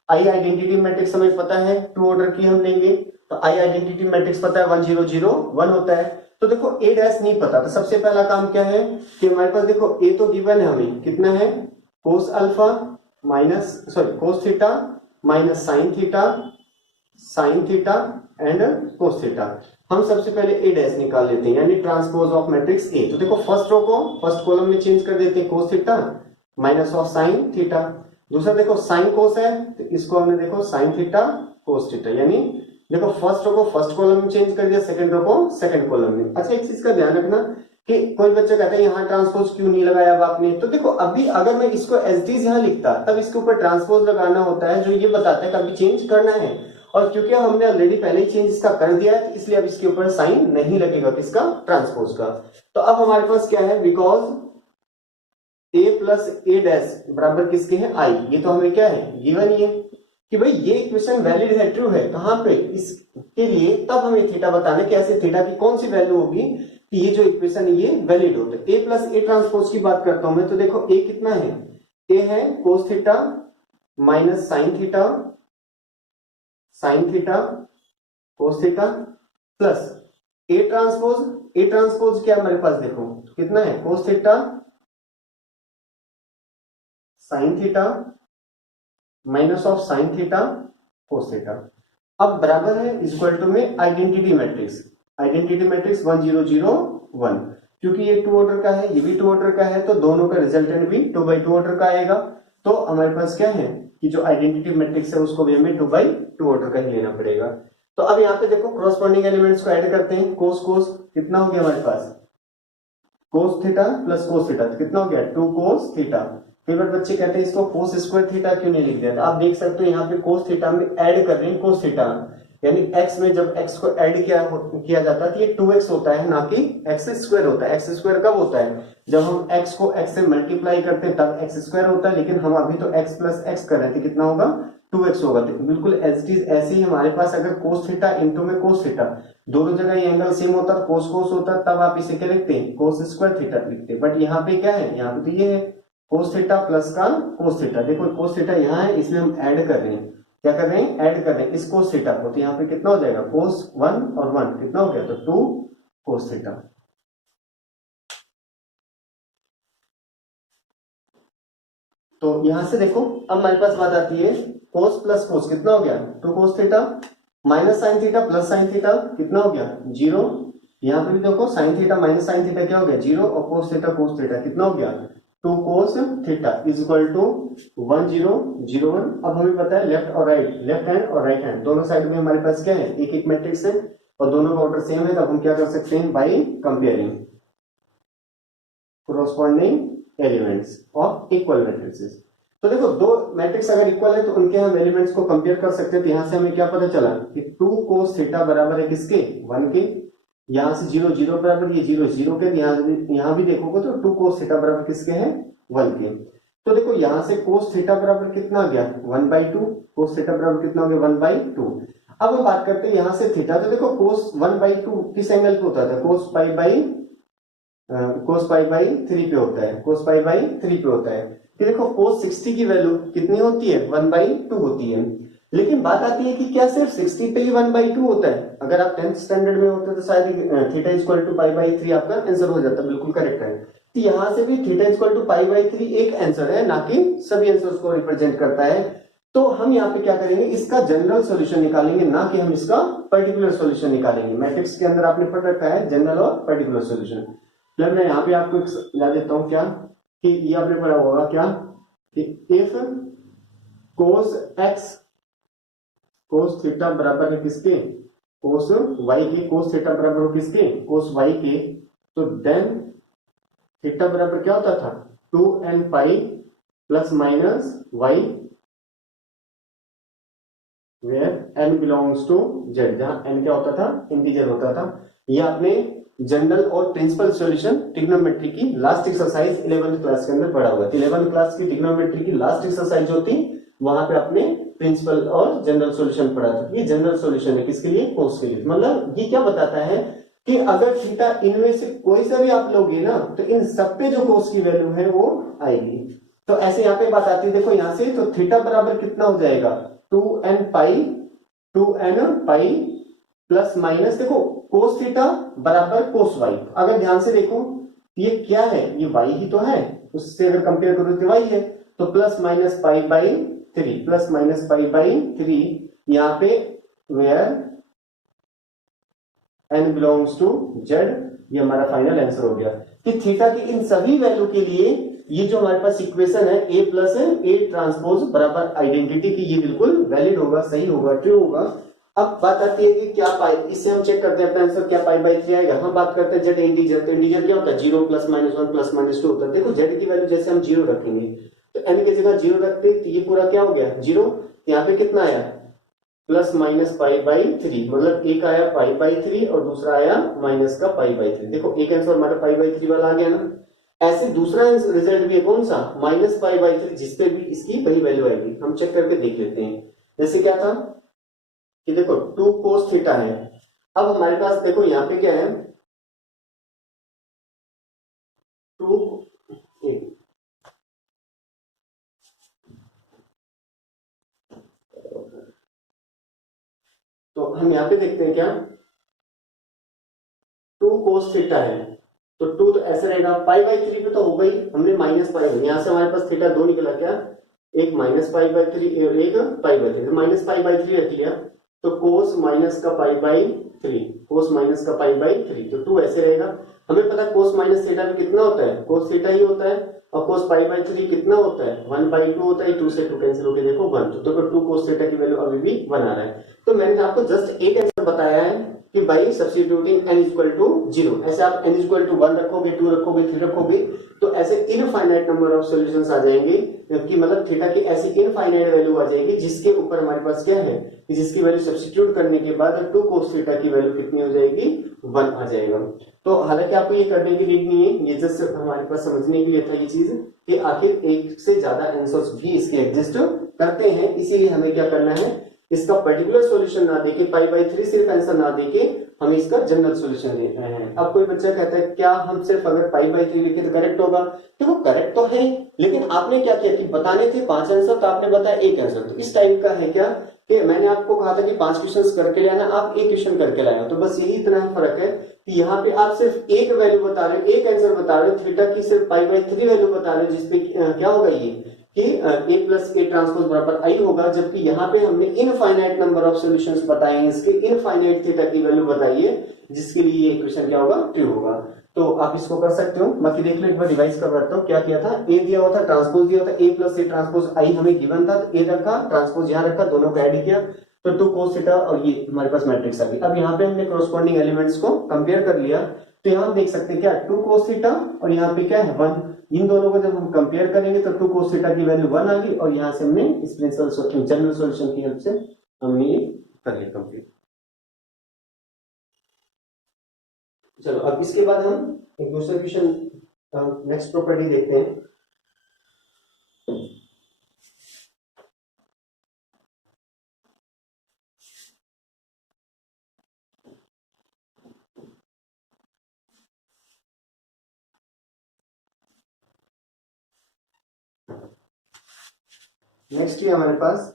आई आइडेंटिटी मैट्रिक्स हमें पता है, टू ऑर्डर की हम लेंगे तो आई आइडेंटिटी मैट्रिक्स पता है 1 0 0 1 होता है। तो देखो ए डैश नहीं पता, तो सबसे पहला काम क्या है कि हमारे पास देखो ए तो गिवन है हमें कितना है कोस alpha minus cos theta minus sine theta and cos theta. हम सबसे पहले ए डैश निकाल लेते हैं यानी ट्रांसपोज ऑफ मैट्रिक्स ए। तो देखो फर्स्ट रो को फर्स्ट कॉलम में चेंज कर देते हैं cos theta minus of sine theta. दूसरा देखो साइन कोस है, तो इसको हमने देखो साइन थीटा कोस थीटा, यानी देखो फर्स्ट रो को फर्स्ट कॉलम में चेंज कर दिया, सेकंड रो को सेकंड कॉलम में। अच्छा एक चीज का ध्यान रखना कि कोई बच्चा कहता है यहाँ ट्रांसपोज क्यों नहीं लगाया अब आपने, तो देखो अभी अगर मैं इसको एज इट इज यहाँ लिखता तब इसके ऊपर ट्रांसपोज लगाना होता है, जो ये बताता है कभी चेंज करना है, और क्योंकि हमने ऑलरेडी पहले ही चेंज इसका कर दिया है, इसलिए अब इसके ऊपर साइन नहीं लगेगा किसका, ट्रांसपोज का। तो अब हमारे पास क्या है, because a plus A dash बराबर किसके हैं, आई, ये तो हमें क्या है गिवन ही है कि भाई ये इक्वेशन वैलिड है, ट्रू है, कहां पे, इसके लिए तब हमें थीटा बताना है कि ऐसे थीटा की कौन सी वैल्यू होगी कि ये जो इक्वेशन है ये वैलिड होता है। a प्लस ए ट्रांसपोज की बात करता हूं मैं, तो देखो a कितना है, a है cos theta minus sine theta, sine theta cos theta plus A transpose क्या हमारे पास देखो कितना है, cos theta sine theta minus of sine theta cos theta. अब बराबर है इक्वल टू में आइडेंटिटी मैट्रिक्स 1 0 0 1, क्योंकि ये 2 ऑर्डर का है, ये भी 2 ऑर्डर का है, तो दोनों का रिजल्टेंट भी 2 बाई 2 ऑर्डर का आएगा। तो हमारे पास क्या है कि जो आइडेंटिटी मैट्रिक्स है उसको भी हमें 2 बाई 2 ऑर्डर का ही लेना पड़ेगा। तो अब यहाँ पे देखो क्रॉसपोंडिंग एलिमेंट्स को ऐड करते हैं, कोस कोस कितना हो गया हमारे पास, cos theta plus cos theta, तो कितना हो गया 2 कोस थीटा। कई बार बच्चे कहते हैं इसको कोस स्क्वायर थीटा क्यों नहीं लिख दिया, तो आप देख सकते हो यहाँ पे कोस थीटा में ऐड कर रहे हैं कोस थीटा, यानी x में जब x को ऐड किया जाता है तो ये 2x होता है, ना कि x स्क्वायर होता है। x स्क्वायर कब होता है, जब हम x को x से मल्टीप्लाई करते हैं तब x स्क्वायर होता है, लेकिन हम अभी तो x प्लस x कर रहे थे, कितना होगा 2x होगा। तो बिल्कुल एज इट इज ऐसे ही हमारे पास अगर कोस थीटा इंटू में कोस थीटा, दोनों जगह ये एंगल सेम होता है, कोस कोस होता है, तब आप इसे क्या लिखते हैं, कोस स्क्वायर थीटा लिखते हैं। बट यहाँ पे क्या है, यहाँ पे तो ये है कोस थीटा प्लस का कोस थीटा, देखो कोस थीटा यहाँ है, इसमें हम ऐड कर रहे हैं, क्या कर रहे हैं, ऐड कर रहे हैं इस कोस थीटा को, तो यहाँ पे कितना हो जाएगा कोस 1 और 1 कितना हो गया, तो 2 कोस थीटा। तो यहां से देखो अब हमारे पास बात आती है कोस प्लस कोस कितना हो गया 2 cos theta, minus sine theta plus sine theta कितना हो गया 0, यहाँ पे भी देखो sine theta minus sine theta क्या हो गया 0, और कोस थीटा कितना हो गया 2 cos theta is equal to 1 0 0 1। अब हमें पता है लेफ्ट और राइट, लेफ्ट हैंड और राइट हैंड दोनों साइड में हमारे पास क्या है, एक एक मैट्रिक्स है और दोनों का ऑर्डर सेम है, तो हम क्या कर सकते हैं, by comparing corresponding elements of equal matrixes. तो देखो दो मैट्रिक्स अगर इक्वल है तो उनके हम एलिमेंट्स को कंपेयर कर सकते हैं। तो यहां से हमें क्या पता चला कि 2 कोस थीटा बराबर है किसके 1 के, यहां से 0 0 बराबर ये 0 0 के, यहां भी देखोगे तो 2 कोस थीटा बराबर किसके हैं 1 के। तो देखो यहां से कोस थीटा बराबर कितना आ गया 1/2, कोस थीटा बराबर कितना हो गया 1/2। अब हम बात करते हैं यहां से थीटा, तो देखो कोस 1/2 किस एंगल पे होता था, कोस पाई बाई 3 पे होता है, कोस पाई बाई 3 पे होता है। कि देखो कोस 60 की वैल्यू कितनी होती है 1/2 होती है, लेकिन बात आती है कि क्या सिर्फ 60 पे ही 1/2 होता है। अगर आप 10th स्टैंडर्ड में होते तो शायद थीटा इक्वल टू π/3 आपका आंसर हो जाता, बिल्कुल करेक्ट है। तो यहां से भी थीटा इक्वल टू π/3 एक आंसर है, ना कि सभी आंसर्स को रिप्रेजेंट करता है। तो हम यहाँ पे क्या करेंगे, इसका जनरल सॉल्यूशन निकालेंगे, ना कि हम इसका पर्टिकुलर सॉल्यूशन निकालेंगे। मैट्रिक्स के अंदर आपने पढ़ रखा है जनरल और पर्टिकुलर सॉल्यूशन। फिर मैं यहाँ पे आपको ला देता हूँ क्या, कि ये आपने पढ़ा होगा क्या कि if cos x cos theta बराबर है किसके, कोस y के, कोस थीटा बराबर हो किसके, कोस y के, तो देन थीटा बराबर क्या होता था 2n pi plus minus y where n belongs to z, जहां n क्या होता था इंटीजर होता था। ये आपने जनरल और प्रिंसिपल सॉल्यूशन ट्रिग्नोमेट्री की लास्ट एक्सरसाइज 11th क्लास के अंदर पढ़ा हुआ है। 11th क्लास की ट्रिग्नोमेट्री की लास्ट एक्सरसाइज होती वहां पे आपने प्रिंसिपल और जनरल सॉल्यूशन पढ़ा था। ये जनरल सॉल्यूशन है किसके लिए, कोस के लिए। मतलब ये क्या बताता है कि अगर थीटा इनमें से कोई सा भी आप लोगे ना तो इन सब पे जो कोस की वैल्यू है वो आएगी। तो ऐसे यहाँ पे बात आती है, देखो यहां से तो थीटा बराबर कितना हो जाएगा 2n पाई प्लस माइनस, देखो कोस थीटा बराबर कोस वाई। अगर ध्यान से देखो ये क्या है, ये वाई ही तो है, उससे अगर कंपेयर करो तो वाई है, तो प्लस माइनस π/3 प्लस माइनस π/3 यहाँ पे where n belongs to z, ये हमारा फाइनल आंसर हो गया कि थीटा की इन सभी वैल्यू के लिए ये जो हमारे पास इक्वेशन है ए प्लस ए ट्रांसपोज बराबर आइडेंटिटी की, ये बिल्कुल वैलिड होगा, सही होगा, ट्रू होगा। अब बात आती है कि क्या पाई, इससे हम चेक करते हैं अपना आंसर क्या पाई बाई 3 आएगा। हम बात करते हैं जेड इंटीजर, तो इंटीजर क्या होता है 0 प्लस माइनस 1 प्लस माइनस 2 होता है। देखो जेड की वैल्यू जैसे हम 0 रखेंगे तो एन की जगह 0 रखते तो ये पूरा क्या हो गया 0, यहाँ पे कितना आया प्लस माइनस पाई बाई 3, मतलब एक आया पाई बाई 3 और दूसरा आया माइनस का पाई बाई 3। देखो एक आंसर हमारा पाई बाई 3 वाला आ गया ना। ऐसे दूसरा रिजल्ट भी है कौन सा माइनस पाई बाई 3, जिसपे भी इसकी वही वैल्यू आएगी। हम चेक करके देख लेते हैं। जैसे क्या था कि देखो 2 cos थीटा है। अब हमारे पास देखो यहाँ पे क्या है 2, तो हम यहाँ पे देखते हैं क्या 2 cos थीटा है, तो 2 तो ऐसे रहेगा, पाई बाई 3 पे तो हो गई, हमने माइनस पाई, यहाँ से हमारे पास थीटा 2 निकला क्या, एक माइनस पाई बाई 3 और एक pi by 3, minus pi by 3 रख लिया, तो कोस माइनस का पाई बाई 3, कोस माइनस का पाई बाई 3, तो 2 ऐसे रहेगा। हमें पता है कोस माइनस थीटा में कितना होता है, कोस थीटा ही होता है, और कोस पाई बाई 3 कितना होता है 1/2 होता है, 2 से 2 कैंसिल होकर देखो 1, तो देखो 2 कोस थीटा की वैल्यू अभी भी 1 आ रहा है। तो मैंने आपको जस्ट एक आंसर बताया है कि by substituting n equal to 0, ऐसे आप n इक्वल टू 1 रखोगे, 2 रखोगे, 3 रखोगे, तो ऐसे इनफाइनाइट नंबर ऑफ सॉल्यूशंस आ जाएंगे, कि मतलब थीटा की ऐसी इनफाइनाइट वैल्यू आ जाएगी जिसके ऊपर हमारे पास क्या है कि जिसकी वैल्यू सब्स्टिट्यूट करने के बाद 2 cos थीटा की वैल्यू कितनी हो जाएगी 1 आ जाएगा। तो हालांकि आपको ये करने की नीड नहीं है, ये जस्ट हमारे पास समझने के लिए था ये चीज कि आखिर एक से ज्यादा आंसर्स भी इसके एग्जिस्ट करते हैं, इसीलिए हमें क्या करना है इसका पर्टिकुलर सॉल्यूशन ना देके, पाई बाई 3 सिर्फ आंसर ना देके हमें इसका जनरल सॉल्यूशन देना है। अब कोई बच्चा कहता है क्या हम सिर्फ अगर पाई बाई 3 लिखे तो करेक्ट होगा, तो वो करेक्ट तो है, लेकिन आपने क्या किया कि बताने थे 5 आंसर तो आपने बताया 1 आंसर, तो इस टाइप का है क्या कि मैंने आपको कहा था कि 5 क्वेश्चंस करके लाना, आप 1 क्वेश्चन करके लाए हो, तो बस यही इतना फर्क है कि यहाँ पे आप सिर्फ एक वैल्यू बता रहे हो, एक आंसर बता रहे हो, थीटा की सिर्फ पाई बाई 3 वैल्यू बता रहे हो, जिसपे क्या होगा ये कि a प्लस ए ट्रांसपोज बराबर आई होगा, जबकि यहाँ पे हमने इनफाइनाइट नंबर ऑफ सॉल्यूशंस बताए हैं, इसके इनफाइनाइट थीटा की वैल्यू बताई है, जिसके लिए ये इक्वेशन क्या होगा ट्रू होगा। तो आप इसको कर सकते हो, बाकी देख लो एक बार रिवाइज करवाता हूँ क्या किया था। ए दिया हुआ था, ट्रांसपोज दिया था, ए प्लस ए ट्रांसपोज आई हमें गिवन था, ए रखा, ट्रांसपोज यहाँ रखा, दोनों को ऐड किया, तो 2 cos थीटा और ये हमारे पास मैट्रिक्स आ गई। अब यहाँ पे हमने कॉरस्पॉन्डिंग एलिमेंट्स को कंपेयर कर लिया, तो यहाँ देख सकते हैं क्या 2 cos थीटा और यहाँ पे क्या है 1, इन दोनों को जब हम कंपेयर करेंगे तो 2 cos थीटा की वैल्यू 1 आ गई, और यहाँ से हमने इस प्रिंसिपल जनरल सॉल्यूशन की हेल्प से हमने ये कर लिया कंप्लीट। चलो अब इसके बाद हम एक दूसरा क्वेश्चन नेक्स्ट प्रॉपर्टी देखते हैं। नेक्स्ट ये हमारे पास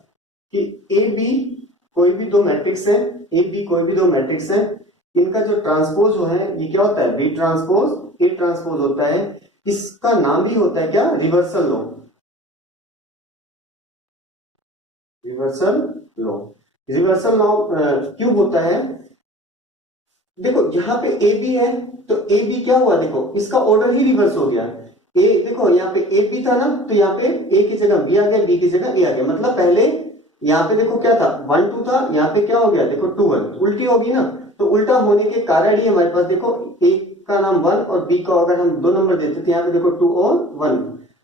कि ए बी कोई भी दो मैट्रिक्स है, ए बी कोई भी दो मैट्रिक्स है, इनका जो ट्रांसपोज जो है ये क्या होता है बी ट्रांसपोज ए ट्रांसपोज होता है, इसका नाम भी होता है क्या reversal law, reversal law. Reversal law क्यों होता है, देखो यहाँ पे ए बी है, तो ए बी क्या हुआ देखो इसका ऑर्डर ही रिवर्स हो गया। ए देखो यहाँ पे ए बी था ना, तो यहाँ पे ए की जगह बी आ गया, बी की जगह ए आ गया, मतलब पहले यहाँ पे देखो क्या था 1 2 था, यहाँ पे क्या हो गया देखो 2 1, उल्टी होगी ना, तो उल्टा होने के कारण ही हमारे पास देखो ए का नाम 1 और बी का अगर हम 2 नंबर देते थे यहाँ पे देखो 2 और 1,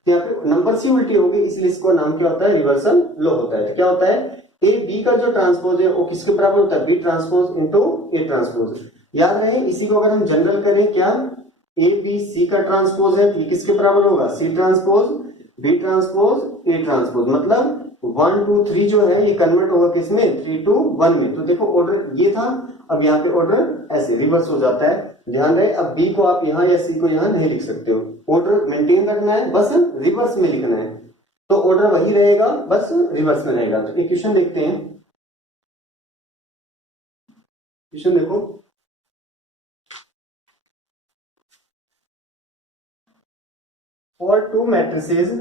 तो यहाँ पे नंबर सी उल्टी होगी, इसलिए इसको नाम क्या होता है रिवर्सल लॉ होता है। तो क्या होता है ए बी का जो ट्रांसपोज है वो किसके बराबर होता है B transpose into A transpose. याद रहे इसी को अगर हम जनरल करें क्या ए बी सी का ट्रांसपोज है तो ये किसके बराबर होगा सी ट्रांसपोज बी ट्रांसपोज ए ट्रांसपोज, मतलब 1 2 3 जो है ये कन्वर्ट होगा किसमें 3 2 1 में। तो देखो ऑर्डर ये था, अब यहाँ पे ऑर्डर ऐसे रिवर्स हो जाता है। ध्यान रहे अब बी को आप यहाँ या सी को यहाँ नहीं लिख सकते हो, ऑर्डर मेंटेन रखना है, बस रिवर्स में लिखना है, तो ऑर्डर वही रहेगा बस रिवर्स में रहेगा। तो एक क्वेश्चन देखते हैं, क्वेश्चन देखो for two matrices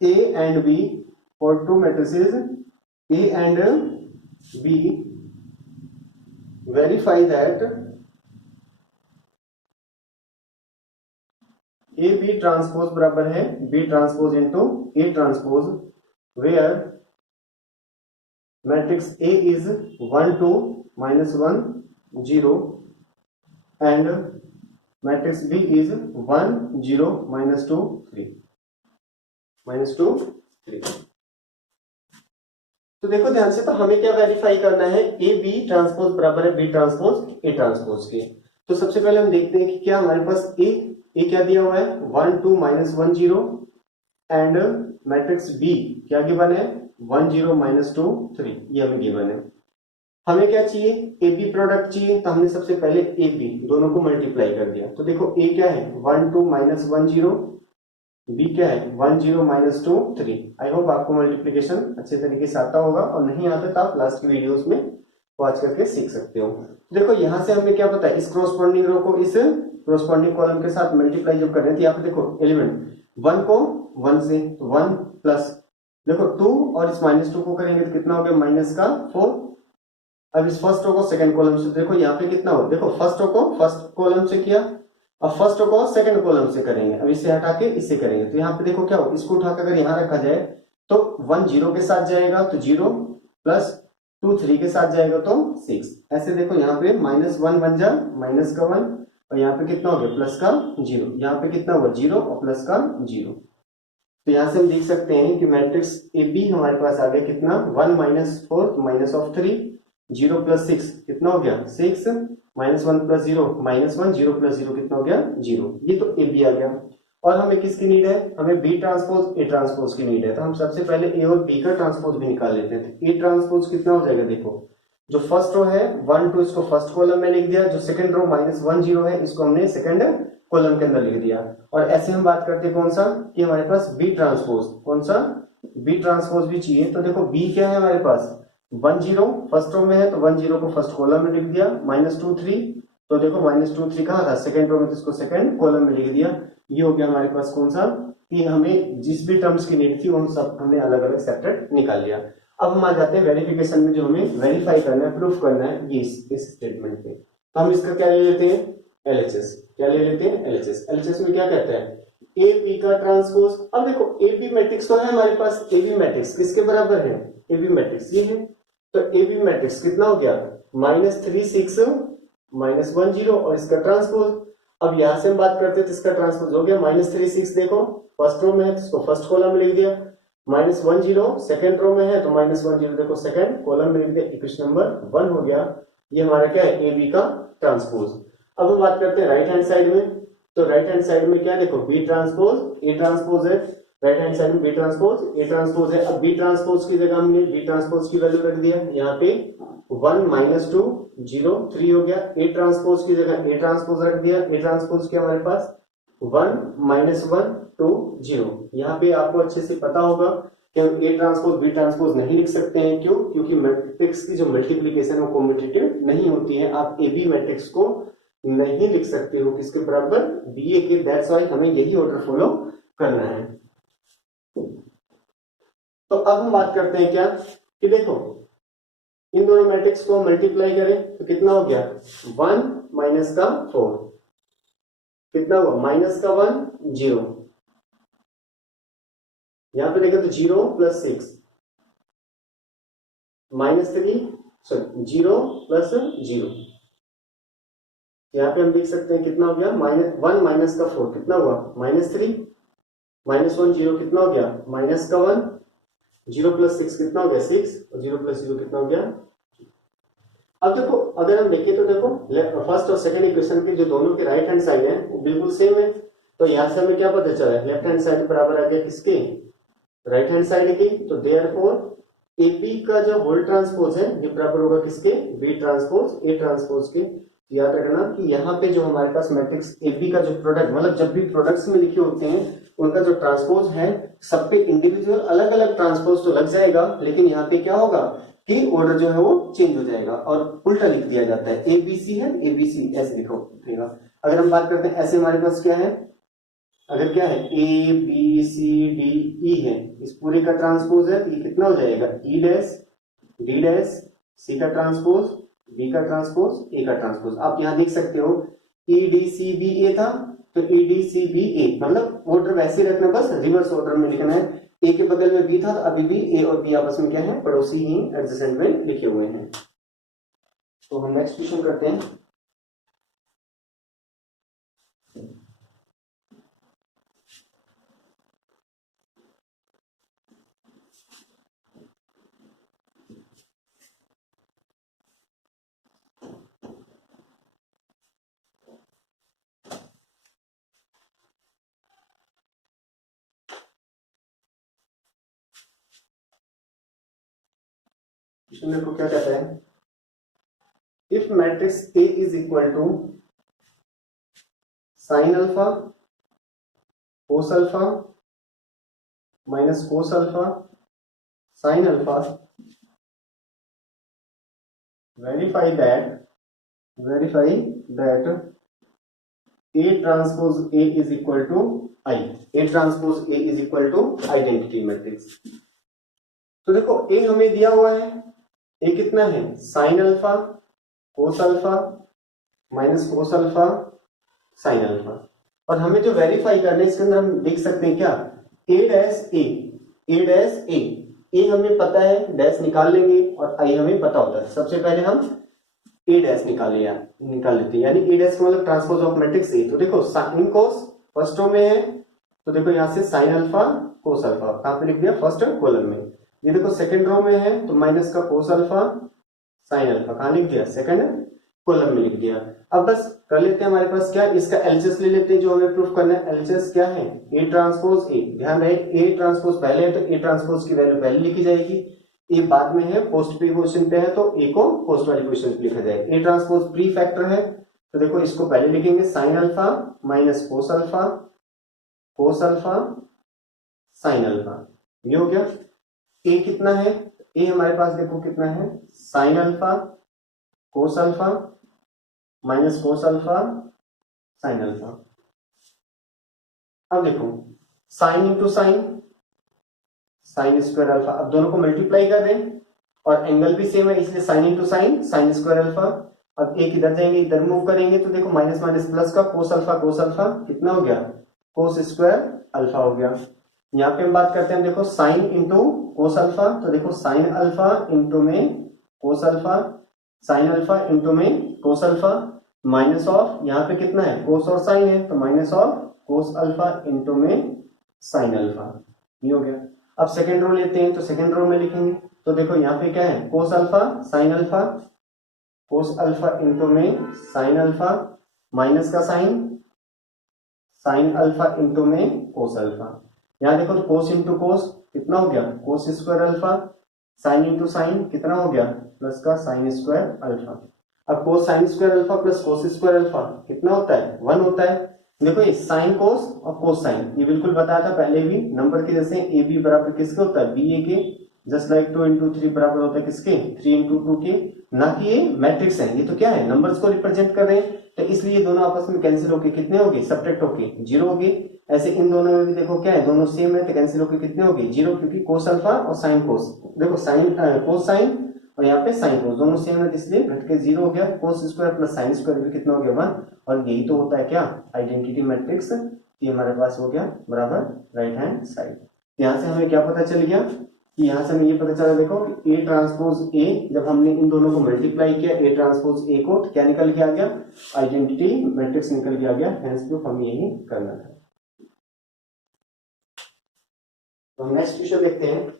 A and B, for two matrices A and B, verify that A B transpose बराबर है B transpose into A transpose, where matrix A is 1 2 -1 0 and matrix B is 1 0 -2 3। तो देखो ध्यान से, तो हमें क्या वेरीफाई करना है, ए बी ट्रांसपोज बराबर है बी ट्रांसपोज ए ट्रांसपोज के। तो सबसे पहले हम देखते हैं कि क्या हमारे पास ए क्या दिया हुआ है 1 2 -1 0 एंड मैट्रिक्स बी क्या गिवन है 1 0 -2 3, ये हमें गिवन है। हमें क्या चाहिए, ए बी प्रोडक्ट चाहिए, तो हमने सबसे पहले ए बी दोनों को मल्टीप्लाई कर दिया। तो देखो ए क्या है 1 2 -1 0, बी क्या है 1 0 -2 3। आई होप आपको मल्टीप्लिकेशन अच्छे तरीके से आता होगा, और नहीं आता तो आप लास्ट की वीडियोस में वॉच करके सीख सकते हो। देखो यहां से हमें क्या पता है, इस कॉरस्पॉन्डिंग रो को इस कॉरस्पॉन्डिंग कॉलम के साथ मल्टीप्लाई जब कर रहे थे, यहाँ पे देखो एलिमेंट 1 को 1 से 1 प्लस देखो 2 और इस -2 को करेंगे तो कितना हो गया -4। अब इस फर्स्ट रो को सेकंड कॉलम से देखो यहाँ पे कितना हो, देखो फर्स्ट रो को फर्स्ट कॉलम से किया, अब फर्स्ट रो को सेकंड कॉलम से करेंगे, अब इसे हटा के इससे करेंगे। तो यहाँ पे देखो क्या हो, इसको उठाकर अगर यहाँ रखा जाए तो 1 0 के साथ जाएगा तो 0 प्लस 2 3 के साथ जाएगा तो 6। ऐसे देखो यहाँ पे -1 बन जा माइनस का 1, और यहाँ पे कितना हो गया प्लस का 0, यहाँ पे कितना हुआ 0 और प्लस का 0। तो यहाँ से हम देख सकते हैं कि मैट्रिक्स ए बी हमारे पास आ गया कितना 1 -4 -3, 0 प्लस 6 कितना हो गया 6, -1 प्लस 0 -1, 0 प्लस 0 कितना हो गया 0। ये तो ए बी आ गया। और हमें किसकी नीड है, हमें बी ट्रांसपोज ए ट्रांसपोज की नीड है। तो हम सबसे पहले ए और बी का ट्रांसपोज भी निकाल लेते हैं। तो ए ट्रांसपोज कितना हो जाएगा, देखो जो फर्स्ट रो है 1 2 इसको फर्स्ट कॉलम में लिख दिया, जो सेकंड रो -1 0 है इसको हमने सेकंड कॉलम के अंदर लिख दिया। और ऐसे हम बात करते हैं कौन सा, कि हमारे पास बी ट्रांसपोज, कौन सा बी ट्रांसपोज भी चाहिए। तो देखो बी क्या है हमारे पास 1 0 फर्स्ट रो में है, तो 1 0 को फर्स्ट कॉलम में लिख दिया, -2 3, तो देखो -2 3 कहाँ था सेकंड रो में, तो इसको सेकंड कॉलम में लिख दिया। ये हो गया हमारे पास कौन सा, कि हमें जिस भी टर्म्स की नीड थी उन सब हमने अलग अलग सेपरेट निकाल लिया। अब हम आ जाते हैं वेरिफिकेशन में, जो हमें वेरीफाई करना है, प्रूफ करना है ये इस स्टेटमेंट पे। तो हम इसका क्या ले लेते हैं एलएचएस, क्या ले लेते हैं एलएचएस। एलएचएस में क्या कहता है ए बी का ट्रांसपोज। अब देखो ए बी मैट्रिक्स तो है हमारे पास, ए बी मैट्रिक्स किसके बराबर है, ए बी मैट्रिक्स ये है। तो ए बी मैट्रिक्स कितना हो गया -3 6 -1 0 और इसका ट्रांसपोज। अब यहां से हम बात करते हैं तो इसका ट्रांसपोज हो गया -3 6, देखो फर्स्ट रो में है तो इसको फर्स्ट कॉलम में लिख दिया, -1 0 सेकंड रो में है तो -1 0 देखो सेकंड कॉलम में लिख दिया, इक्वेशन नंबर 1 हो गया। ये हमारा क्या है ए बी का ट्रांसपोज। अब हम बात करते हैं राइट हैंड साइड में। तो राइट हैंड साइड में क्या देखो बी ट्रांसपोज ए ट्रांसपोज है, राइट हैंड साइड में बी ट्रांसपोज ए ट्रांसपोज है। अब बी ट्रांसपोज की जगह हमने बी ट्रांसपोज की वैल्यू रख दिया, यहाँ पे 1 -2 0 3 हो गया। ए ट्रांसपोज की जगह ए ट्रांसपोज रख दिया, ए ट्रांसपोज के हमारे पास 1 -1 2 0। यहाँ पे आपको अच्छे से पता होगा कि हम ए ट्रांसपोज बी ट्रांसपोज नहीं लिख सकते हैं, क्यों, क्योंकि मैट्रिक्स की जो मल्टीप्लिकेशन है वो कॉम्पिटिटिव नहीं होती है। आप ए बी मैट्रिक्स को नहीं लिख सकते हो किसके बराबर, बी ए के। दैट्स व्हाई हमें यही ऑर्डर फॉलो करना है। तो अब हम बात करते हैं क्या, कि देखो इन दोनों मैट्रिक्स को मल्टीप्लाई करें तो कितना हो गया 1 माइनस का 4, कितना हुआ -1 0। यहां पे देखें तो 0 प्लस 6 -3 सॉरी 0 प्लस 0। यहाँ पे हम देख सकते हैं कितना हो गया -1 माइनस का 4 कितना हुआ -3, -1 0 कितना हो गया -1, 0 प्लस 6 कितना हो गया 6, और 0 प्लस 0 कितना हो गया। अब देखो अगर हम देखें तो देखो फर्स्ट और सेकंड इक्वेशन के जो दोनों के राइट हैंड साइड है वो बिल्कुल सेम है। तो यहाँ से हमें क्या पता चला, लेफ्ट हैंड साइड बराबर आ गया किसके, राइट हैंड साइड की। तो देयरफॉर ए बी का जो होल ट्रांसपोज है ये बराबर होगा किसके, बी ट्रांसपोज ए ट्रांसपोज के। याद रखना कि यहाँ पे जो हमारे पास मैट्रिक्स ए बी का जो प्रोडक्ट, मतलब जब भी प्रोडक्ट्स में लिखे होते हैं उनका जो ट्रांसपोज है सब पे इंडिविजुअल अलग अलग ट्रांसपोज तो लग जाएगा, लेकिन यहाँ पे क्या होगा कि ऑर्डर जो है वो चेंज हो जाएगा और उल्टा लिख दिया जाता है। ए बी सी है ए बी सी ऐसे लिखेगा। अगर हम बात करते हैं ऐसे हमारे पास क्या है, अगर क्या है A B C D E है, इस पूरे का ट्रांसपोज है तो ये कितना हो जाएगा ई डैश डी डैश सी का ट्रांसपोज बी का ट्रांसपोज ए का ट्रांसपोज। आप यहाँ देख सकते हो ADCBA था, तो ADCBA मतलब ऑर्डर वैसे रखना, बस रिवर्स ऑर्डर में लिखना है। ए के बगल में बी था, तो अभी भी ए और बी आपस में क्या है, पड़ोसी ही एडजेसेंट में लिखे हुए हैं। तो हम नेक्स्ट क्वेश्चन करते हैं। क्वेश्चन देखो क्या कहता है, if matrix A is equal to sine alpha cos alpha minus cos alpha sine alpha, verify that A transpose A is equal to I, A transpose A is equal to identity matrix. तो देखो A हमें दिया हुआ है, A कितना है, sign alpha cos alpha minus cos alpha sine alpha, और हमें जो वेरीफाई करना है इसके अंदर हम देख सकते हैं क्या, A डैश A हमें पता है, डैश निकाल लेंगे, और I हमें पता होता है। सबसे पहले हम A डैश निकाल लेते हैं, यानी A डैश का मतलब ट्रांसपोज ऑफ मैट्रिक्स A। तो देखो साइन कोस फर्स्ट रो में है, तो देखो यहां से साइन अल्फा कोस अल्फा कहां पे लिख दिया, फर्स्ट कॉलम में। ये देखो सेकंड रो में है, तो माइनस का कोस अल्फा साइन अल्फा कहां लिख दिया, सेकंड कॉलम में लिख दिया। अब बस कर लेते हैं, हमारे पास क्या, इसका एलसीएस ले लेते हैं, जो हमें प्रूफ करना है। एलसीएस क्या है, A ट्रांसपोज A, ध्यान रहे A ट्रांसपोज पहले है, तो A ट्रांसपोज की वैल्यू पहले लिखी जाएगी, ए बाद में है, पोस्ट पे क्वेश्चन पे है, तो ए को पोस्ट वाली क्वेश्चन पे लिखा जाएगा। ए ट्रांसपोज प्री फैक्टर है, तो देखो इसको पहले लिखेंगे, sine alpha minus cos alpha sine alpha, ये हो गया। ए कितना है, ए हमारे पास देखो कितना है, sign alpha cos alpha minus cos alpha sine alpha. अब देखो sine into sine square alpha, अब दोनों को मल्टीप्लाई कर रहे हैं और एंगल भी सेम है, इसलिए sine into sine square alpha. अब एक इधर जाएंगे, इधर मूव करेंगे, तो देखो माइनस माइनस प्लस का कोस अल्फा कितना हो गया, कोस स्क्वायर अल्फा हो गया। यहाँ पे हम बात करते हैं, देखो साइन इंटू कोस अल्फा, तो देखो साइन अल्फा इंटू में कोस अल्फा, साइन अल्फा इंटू में कोस अल्फा, माइनस ऑफ यहाँ पे कितना है, कोस और साइन है, तो minus of cos alpha into में साइन अल्फा, ये हो गया। अब सेकेंड रो लेते हैं, तो सेकेंड रो में लिखेंगे, तो देखो यहाँ पे क्या है, कोस अल्फा इंटू में साइन अल्फा माइनस का साइन अल्फा इंटू में कोस अल्फा। यहाँ देखो तो कोस इंटू कोस कितना हो गया, cos square alpha, sine into sine कितना हो गया, प्लस का साइन स्क्वायर अल्फा। अब कोस sine square alpha plus cos square alpha कितना होता है, 1 होता है। देखो ये साइन कोस और कोस साइन, ये बिल्कुल बताया था पहले भी, नंबर के जैसे ए बी बराबर किसके होता है, बी ए के, जस्ट लाइक 2 इंटू 3 बराबर होता है किसके, 3 इंटू 2 के, ना कि ये मैट्रिक्स है, ये तो क्या है, नंबर्स को रिप्रेजेंट कर रहे हैं, तो इसलिए दोनों आपस में कैंसिल होके कितने हो गए, सब्ट्रैक्ट होके 0 हो गए। ऐसे इन दोनों में भी देखो क्या है, दोनों सेम है, तो कैंसिल होके कितने हो गए, 0, क्योंकि कोस अल्फा और साइन कोस, देखो साइन कोस साइन और यहाँ पे साइन कोस दोनों सेम है, इसलिए घट के 0 हो गया। Cos square plus sine square भी कितना हो गया, 1, और यही तो होता है क्या, आइडेंटिटी मैट्रिक्स। ये हमारे पास हो गया बराबर राइट हैंड साइड। यहाँ से हमें क्या पता चल गया, कि यहाँ से हमें ये पता चला, देखो कि ए ट्रांसपोज ए, जब हमने इन दोनों को मल्टीप्लाई किया ए ट्रांसपोज ए को, तो क्या निकल के आ गया, आइडेंटिटी मैट्रिक्स निकल के आ गया, हेंस प्रूफ हमें यही करना था। तो नेक्स्ट क्वेश्चन देखते हैं।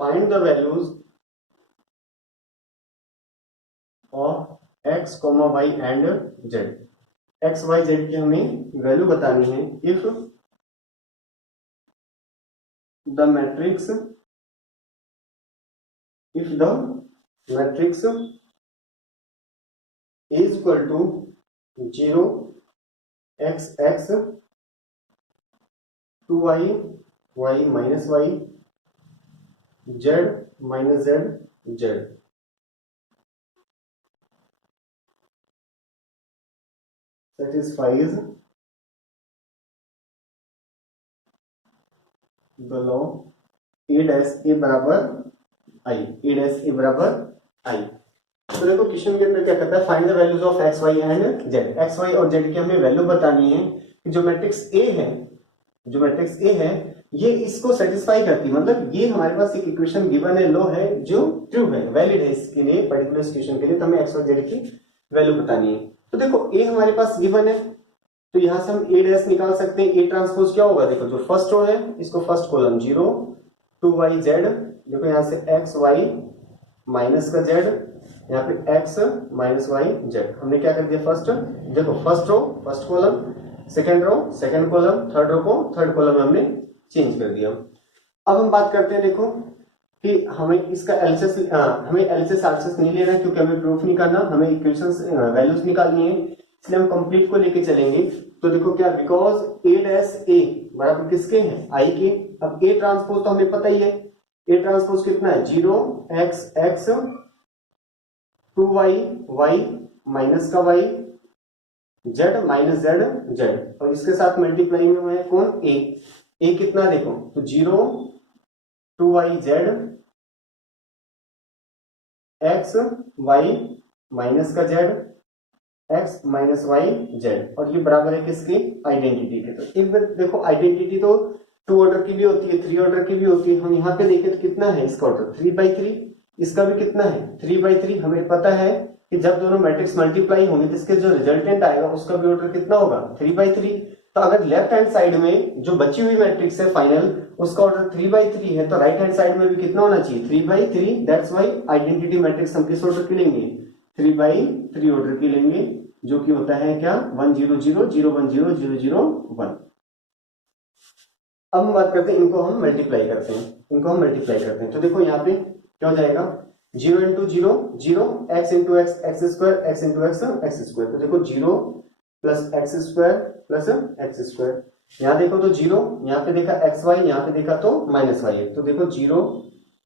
Find the values of x, y and z। x, y, z की हमें वैल्यू बतानी है। If the matrix is equal to 0 x x 2y, y minus y, z minus z, z satisfies the law a dash a बराबर i, a dash a बराबर i। तो देखो question के अंदर क्या कहता है, find the values of X Y and Z. X Y और जेड की हमें वैल्यू बतानी है कि जो मैट्रिक्स ए है, जो मैट्रिक्स ए है ये इसको सेटिस्फाई करती है, मतलब ये हमारे पास एक इक्वेशन गिवन है, लो है, जो ट्रू है, वैलिड है इसके लिए, पर्टिकुलर इक्वेशन के लिए। तो हमें एक्स और जेड की वैल्यू बतानी है। तो देखो ए हमारे पास गिवन है, तो यहां से हम ए डैश निकाल सकते हैं। ए ट्रांसपोज क्या होगा, देखो जो फर्स्ट रो है इसको फर्स्ट कॉलम 0 2y z, देखो यहां से एक्स वाई माइनस का z, यहाँ पे x माइनस वाई जेड। हमने क्या कर दिया, फर्स्ट देखो first row first column, second row second column, third row को थर्ड कॉलम में हमने चेंज कर दिया। अब हम बात करते हैं, देखो कि हमें इसका एलसीएस, हमें एलसीएस आरसीएस नहीं लेना क्योंकि हमें प्रूफ नहीं करना, हमें इक्वेशंस वैल्यूज निकालनी है, इसलिए हम कंप्लीट को लेके चलेंगे। तो देखो क्या, बिकॉज ए डैश ए बराबर किसके हैं, आई के। अब ए ट्रांसपोज तो हमें पता ही है, ए ट्रांसपोज कितना है 0 x x 2y y minus का y z minus z z, और इसके साथ मल्टीप्लाई में है कौन, ए कितना देखो, तो 0 2y z x y minus का z x minus Y Z, और ये बराबर है किसके, आइडेंटिटी के। तो एक बार देखो आइडेंटिटी तो 2 ऑर्डर की भी होती है, 3 ऑर्डर की भी होती है। हम यहाँ पे देखें तो कितना है इसका ऑर्डर 3/3, इसका भी कितना है 3/3। हमें पता है कि जब दोनों मैट्रिक्स मल्टीप्लाई होंगे तो इसके जो रिजल्टेंट आएगा उसका भी ऑर्डर कितना होगा 3/3। तो अगर लेफ्ट हैंड साइड में जो बची हुई मैट्रिक्स है फाइनल उसका ऑर्डर 3/3 है, तो राइट हैंड साइड में भी कितना होना चाहिए 3/3। दैट्स वाई आइडेंटिटी मैट्रिक्स हम किस ऑर्डर की लेंगे, 3/3 ऑर्डर की लेंगे, जो कि होता है क्या 1 0 0 0 1 0 0 0 1। अब हम बात करते हैं, इनको हम मल्टीप्लाई करते हैं, तो देखो यहाँ पे क्या हो जाएगा 0 into 0 0, x into x x square, x into x x square. तो देखो 0 plus x square plus x square. यहाँ देखो तो 0, यहाँ पे देखा एक्स वाई, यहाँ पे देखा तो माइनस वाई है, तो देखो 0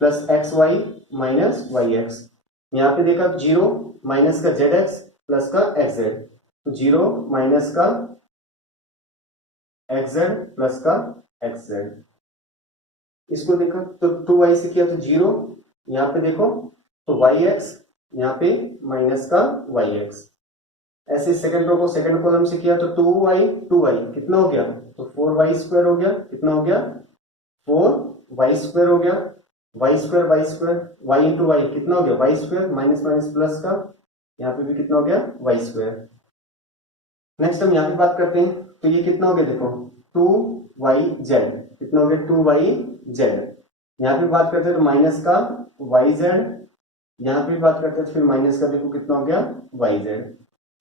plus X Y minus Y X. यहाँ पे देखा 0 माइनस का जेड एक्स प्लस का एक्स जेड, तो 0 माइनस का एक्स जेड प्लस का एक्स जेड। इसको देखा तो 2y से किया तो 0, यहाँ पे देखो तो वाई एक्स, यहाँ पे माइनस का वाई एक्स। ऐसे सेकंड रो को सेकंड कॉलम से किया तो 2y कितना हो गया, तो 4y स्क्वायर हो गया, कितना हो गया 4y स्क्वायर हो गया, y square y into y कितना हो गया y square, minus minus plus का, यहाँ पे भी कितना हो गया y स्क्वायर। नेक्स्ट हम यहाँ पे बात करते हैं, तो ये कितना हो गया देखो 2yz, कितना हो गया 2yz। यहाँ पे बात करते हैं तो माइनस का yz, यहाँ पे भी बात करते हैं तो फिर माइनस का देखो कितना हो गया yz।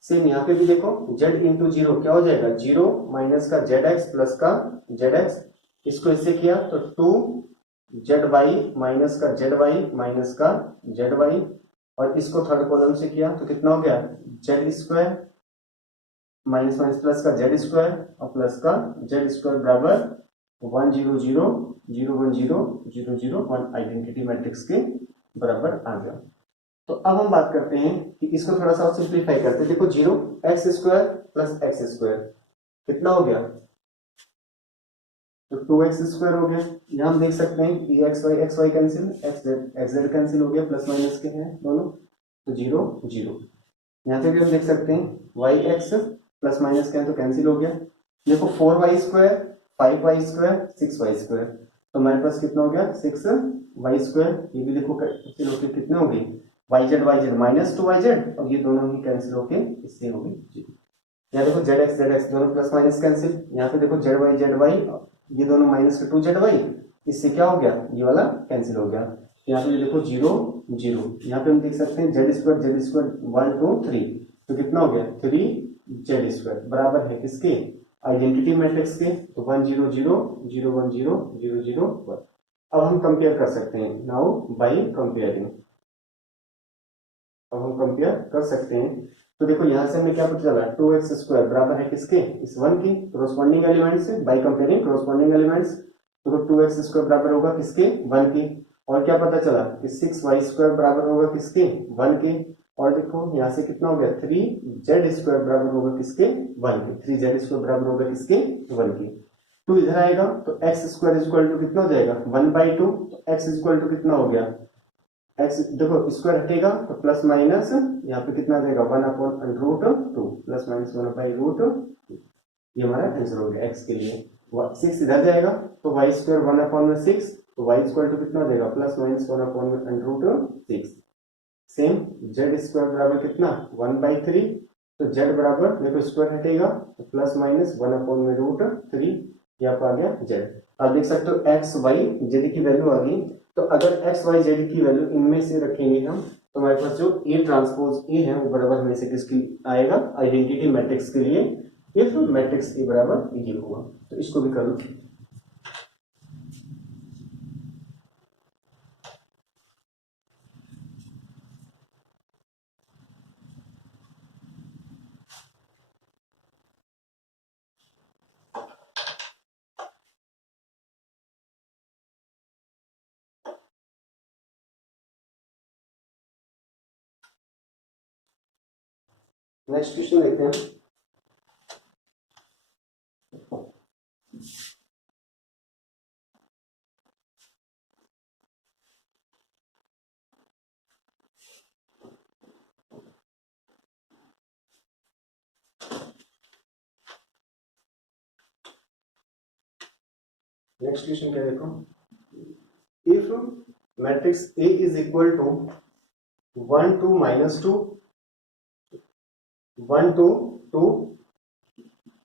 सेम यहाँ पे भी देखो z इंटू 0 क्या हो जाएगा 0 माइनस का zx प्लस का zx, इसको इससे किया तो 2zy माइनस का zy माइनस का zy, और इसको थर्ड कॉलम से किया तो कितना हो गया Z square minus minus plus का जेड स्क्वायर और प्लस का जेड स्क्वायर बराबर 1 0 0 0 1 0 0 0 1 आइडेंटिटी मैट्रिक्स के बराबर आ गया। तो अब हम बात करते हैं कि इसको थोड़ा सा सिंप्लीफाई करते हैं। देखो 0 x square plus x square कितना हो गया, तो 2x स्क्वायर हो गया। यहाँ हम देख सकते हैं कि x y cancel, x z cancel हो गया, प्लस माइनस के हैं दोनों, तो 0 0। यहाँ पे भी हम देख सकते हैं वाई एक्स प्लस माइनस के हैं तो कैंसिल हो गया। देखो 4y square 5y square 6y square, तो हमारे पास कितना हो गया 6y स्क्वायर। ये भी देखो कैंसिल होके कितने हो गए yz माइनस 2yz, और ये दोनों ही कैंसिल होके इससे हो गए 0। यहाँ देखो zx दोनों प्लस माइनस कैंसिल, यहाँ पे देखो zy ये दोनों माइनस का 2zy, इससे क्या हो गया ये वाला कैंसिल हो गया। यहाँ पे देखो 0 0, यहाँ पे हम देख सकते हैं z स्क्वायर 1 2 3, तो कितना हो गया 3z स्क्वायर बराबर है किसके आइडेंटिटी मैट्रिक्स के, तो 1 0 0 0 1 0 0 0 1। अब हम कंपेयर कर सकते हैं, नाउ बाय कंपेयरिंग, अब हम कंपेयर कर सकते हैं। तो देखो यहाँ से हमें क्या पता चला, 2x² बराबर है किसके, इस 1 की कोरोस्पोंडिंग एलिमेंट से, बाय कंपेयरिंग कोरोस्पोंडिंग एलिमेंट्स। तो 2x² बराबर होगा किसके, 1 की। और क्या पता चला कि 6y² बराबर होगा किसके, 1 के। और देखो यहाँ से कितना हो गया, 3z² बराबर होगा किसके, 1 के। 3z² बराबर होगा किसके, 1 के। 2 इधर आएगा तो x² इक्वल टू कितना हो जाएगा, 1/2। तो x इक्वल टू कितना हो गया, x देखो स्क्वायर हटेगा तो प्लस माइनस यहाँ पे कितना देगा, 1/√2 प्लस माइनस 1/√2। ये हमारा आंसर हो गया x के लिए। 6 इधर जाएगा तो y² 1/6, तो y इक्वल टू कितना देगा, प्लस माइनस 1/√6। सेम z² बराबर कितना, 1/3। तो z बराबर देखो स्क्वायर हटेगा तो प्लस माइनस 1/√3, यहाँ पर आ गया z। आप देख सकते हो x y z की वैल्यू आ गई। तो अगर x y z की वैल्यू इनमें से रखेंगे हम, तो हमारे पास जो A ट्रांसपोज A है वो बराबर में से किसकी आएगा, आइडेंटिटी मैट्रिक्स के लिए, इफ मैट्रिक्स A बराबर ये होगा। तो इसको भी कर लो। नेक्स्ट क्वेश्चन देखते हैं। नेक्स्ट क्वेश्चन क्या देखो, if matrix A is equal to 1 2 -2 1 2 2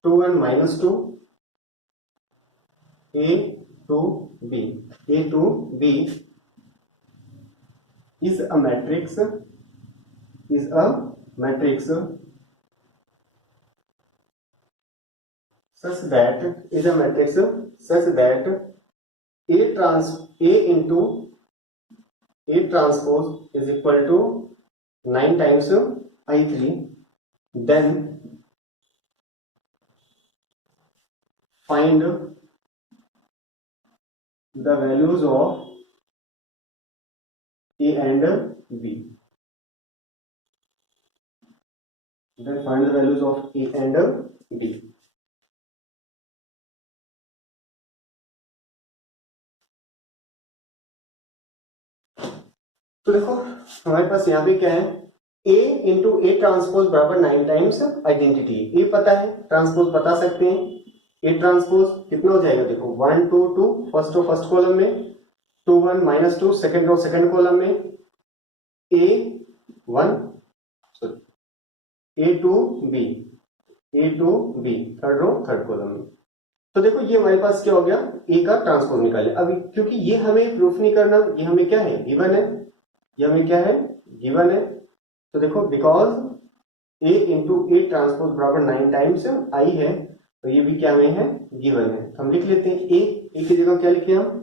2 1 -2 A to B, A to B is a matrix such that A into A transpose is equal to 9 times I3, then find the values of A and B. Then find the values of A and B. तो देखो हमारे पास यहाँ पे क्या है, A into A transpose बराबर 9 times identity. ए पता है, ट्रांसपोज बता सकते हैं। A ट्रांसपोज कितना हो जाएगा, देखो 1 2 2 फर्स्ट रो फर्स्ट कॉलम में, 2 1 -2 सेकंड रो सेकंड कॉलम में, A1 A to B third row third column में। तो देखो ये हमारे पास क्या हो गया, A का ट्रांसपोज निकाले। अभी क्योंकि ये हमें प्रूफ नहीं करना, ये हमें क्या है, गिवन है, ये हमें क्या है, गिवन है। तो देखो because A into A transpose बराबर 9 टाइम्स I है, तो ये भी क्या हमें है, गिवन है। तो हम लिख लेते हैं A की जगह क्या लिखे हम,